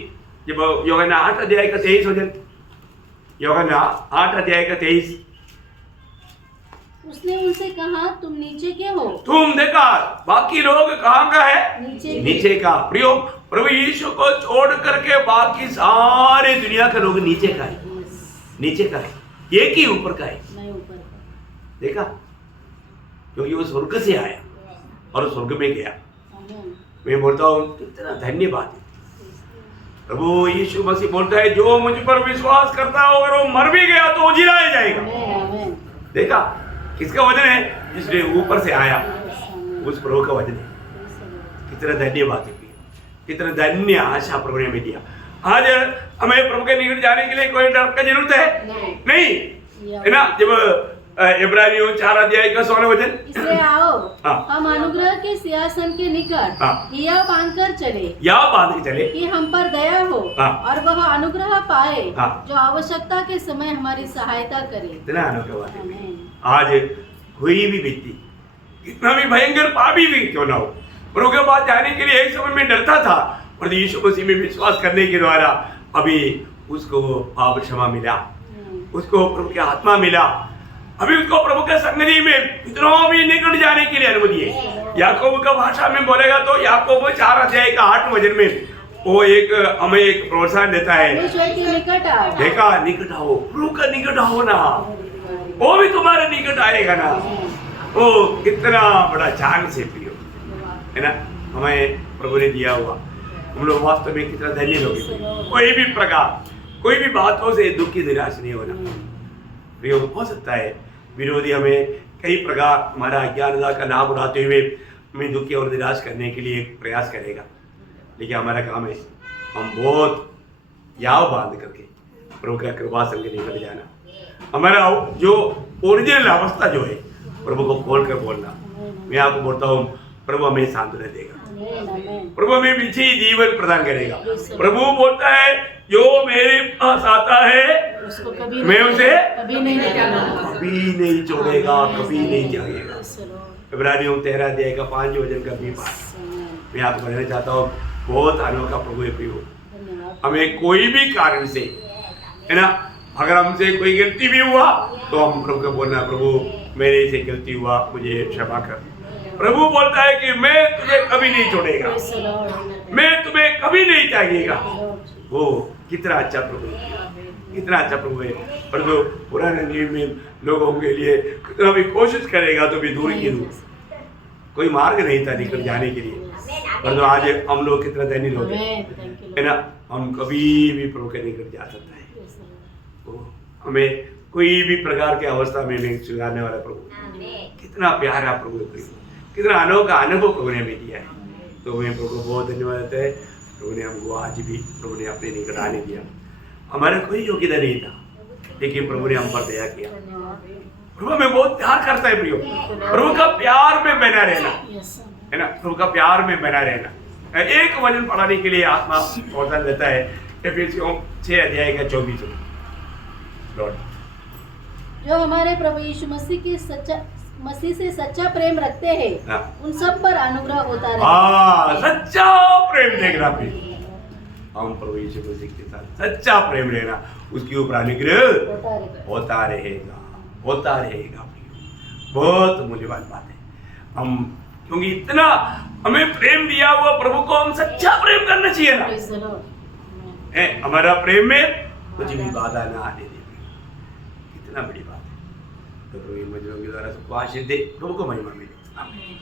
जब यूहन्ना 8 अध्याय का 23 वचन, यूहन्ना 8 अध्याय का 23। उसने उनसे कहा, तुम नीचे के हो? तुम देखा बाकी लोग कहाँ का है? नीचे का। प्रियो, प्रभु यीशु को छोड़ करके बाकी सारे दुनिया के लोग नीचे का है। नीचे का है, एक ही ऊपर का है। मैं ऊपर का। देखा, क्योंकि वो स्वर्ग से आया और स्वर्ग में गया। मैं बोलता हूँ कितना धन्यवाद है। प्रभु यीशु मसीह बोलता है, जो मुझ पर विश्वास करता है अगर वो मर भी गया तो जिलाया जाएगा। देखा, किसका वजन है? जिसने ऊपर से आया, उस प्रभु का वजन है। कितना धन्यवाद है, कितना धन्य आशा प्रभु ने हमें दिया। आज हमें प्रभु के निकट जाने के लिए कोई डर का जरूरत है? नहीं है ना। जब इब्रानियों 4 अध्याय का 16 वचन, इसलिए आओ हाँ। हम अनुग्रह के सिंहासन के निकट हाँ। हिया बांधकर चले, या बांध के चले कि हम पर दया हो हाँ। और वह अनुग्रह पाए हाँ। जो आवश्यकता के समय हमारी सहायता करे। इतना अनुग्रह है। आमीन। आज कोई भी व्यक्ति कितना भी भयंकर पापी भी क्यों ना हो, प्रभु के पास जाने के लिए एक समय में डरता था, और यीशु मसीह में विश्वास करने के द्वारा अभी उसको पाप क्षमा मिला, उसको प्रभु की आत्मा मिला। अभी उसको प्रभु के संगति में इतना भी निकट जाने के लिए अनुमति है। याकूब का भाषा में बोलेगा तो याकूब 4 अध्याय का 8 वचन में वो एक हमें एक प्रोत्साहन देता है। परमेश्वर के निकट आओ। देखा, निकट आओ, प्रभु का निकट आओ ना, वो भी तुम्हारे निकट आएगा ना। वो कितना बड़ा चांस है प्रियो, है ना, हमें प्रभु ने दिया हुआ। हम लोग वास्तव में कितना धन्य लोग हैं। कोई भी प्रकार, कोई भी बातों से दुखी निराश नहीं होना प्रियो। हो सकता है विरोधी हमें कई प्रकार हमारा अज्ञानता का लाभ उठाते हुए हमें दुखी और निराश करने के लिए प्रयास करेगा, लेकिन हमारा काम है हम बहुत याव बांध करके प्रभु का कृपा संग निकल जाना। हमारा जो ओरिजिनल अवस्था जो है प्रभु को खोल कर बोलना। मैं आपको बोलता हूँ, प्रभु हमें सांत्वना देगा, प्रभु हमें पीछे जीवन प्रदान करेगा। प्रभु बोलता है, जो मेरे पास आता है उसको कभी मैं उसे कभी नहीं निकालूंगा, कभी नहीं छोड़ेगा, कभी नहीं जाएगा। इब्रानियों 13 अध्याय का 5 वचन का भी बात मैं आपको बताना चाहता हूँ। बहुत अनोखा प्रभु है प्रियो। हमें कोई भी कारण से, है ना, अगर हमसे कोई गलती भी हुआ तो हम प्रभु को बोलना, प्रभु मेरे से गलती हुआ, मुझे क्षमा कर। प्रभु बोलता है कि मैं तुझे कभी नहीं छोड़ेगा, मैं तुम्हें कभी नहीं त्यागेगा। वो कितना अच्छा प्रभु है, कितना अच्छा प्रभु है। पर जो पुराने नियम में लोगों के लिए कितना भी कोशिश करेगा तो भी दूर की दूर, कोई मार्ग नहीं था निकल जाने के लिए। पर तो आज हम लोग कितना धन्य लोग हैं, है ना, हम कभी भी प्रभु के निकट जा सकता है। तो हमें कोई भी प्रकार के अवस्था में सुधारने वाला प्रभु, कितना प्यारा प्रभु है, कितना अनोखा अनुभव प्रभु ने हमें दिया है। तो मैं प्रभु को बहुत धन्यवाद देता है। प्रभु ने हमको आज भी प्रभु ने अपने निकट आने दिया। हमारा कोई योग्यता नहीं था, लेकिन प्रभु ने हम पर दया किया। प्रभु हमें बहुत प्यार करता है प्रियो। प्रभु का प्यार में बना रहना है ना, प्रभु का प्यार में बना रहना। एक वचन पढ़ाने के लिए आत्मा अवसर देता है, एफिसियों 6 अध्याय का 24। लॉर्ड, जो हमारे प्रभु यीशु मसीह से सच्चा प्रेम रखते हैं, उन सब पर अनुग्रह होता रहे। सच्चा प्रेम देखना प्रिय, हम प्रभु यीशु मसीह के साथ सच्चा प्रेम रहना, उसके ऊपर अनुग्रह होता रहेगा, होता रहेगा प्रिय। बहुत मूल्यवान बात है। हम क्योंकि इतना हमें प्रेम दिया हुआ प्रभु को, हम सच्चा प्रेम करना चाहिए ना। हमारा प्रेम में कुछ भी बाधा ना आने दे, कितना बड़ी बात है। तो प्रभु इन वचनों के द्वारा सबको आशीष दे, प्रभु को महिमा मिले। आमीन।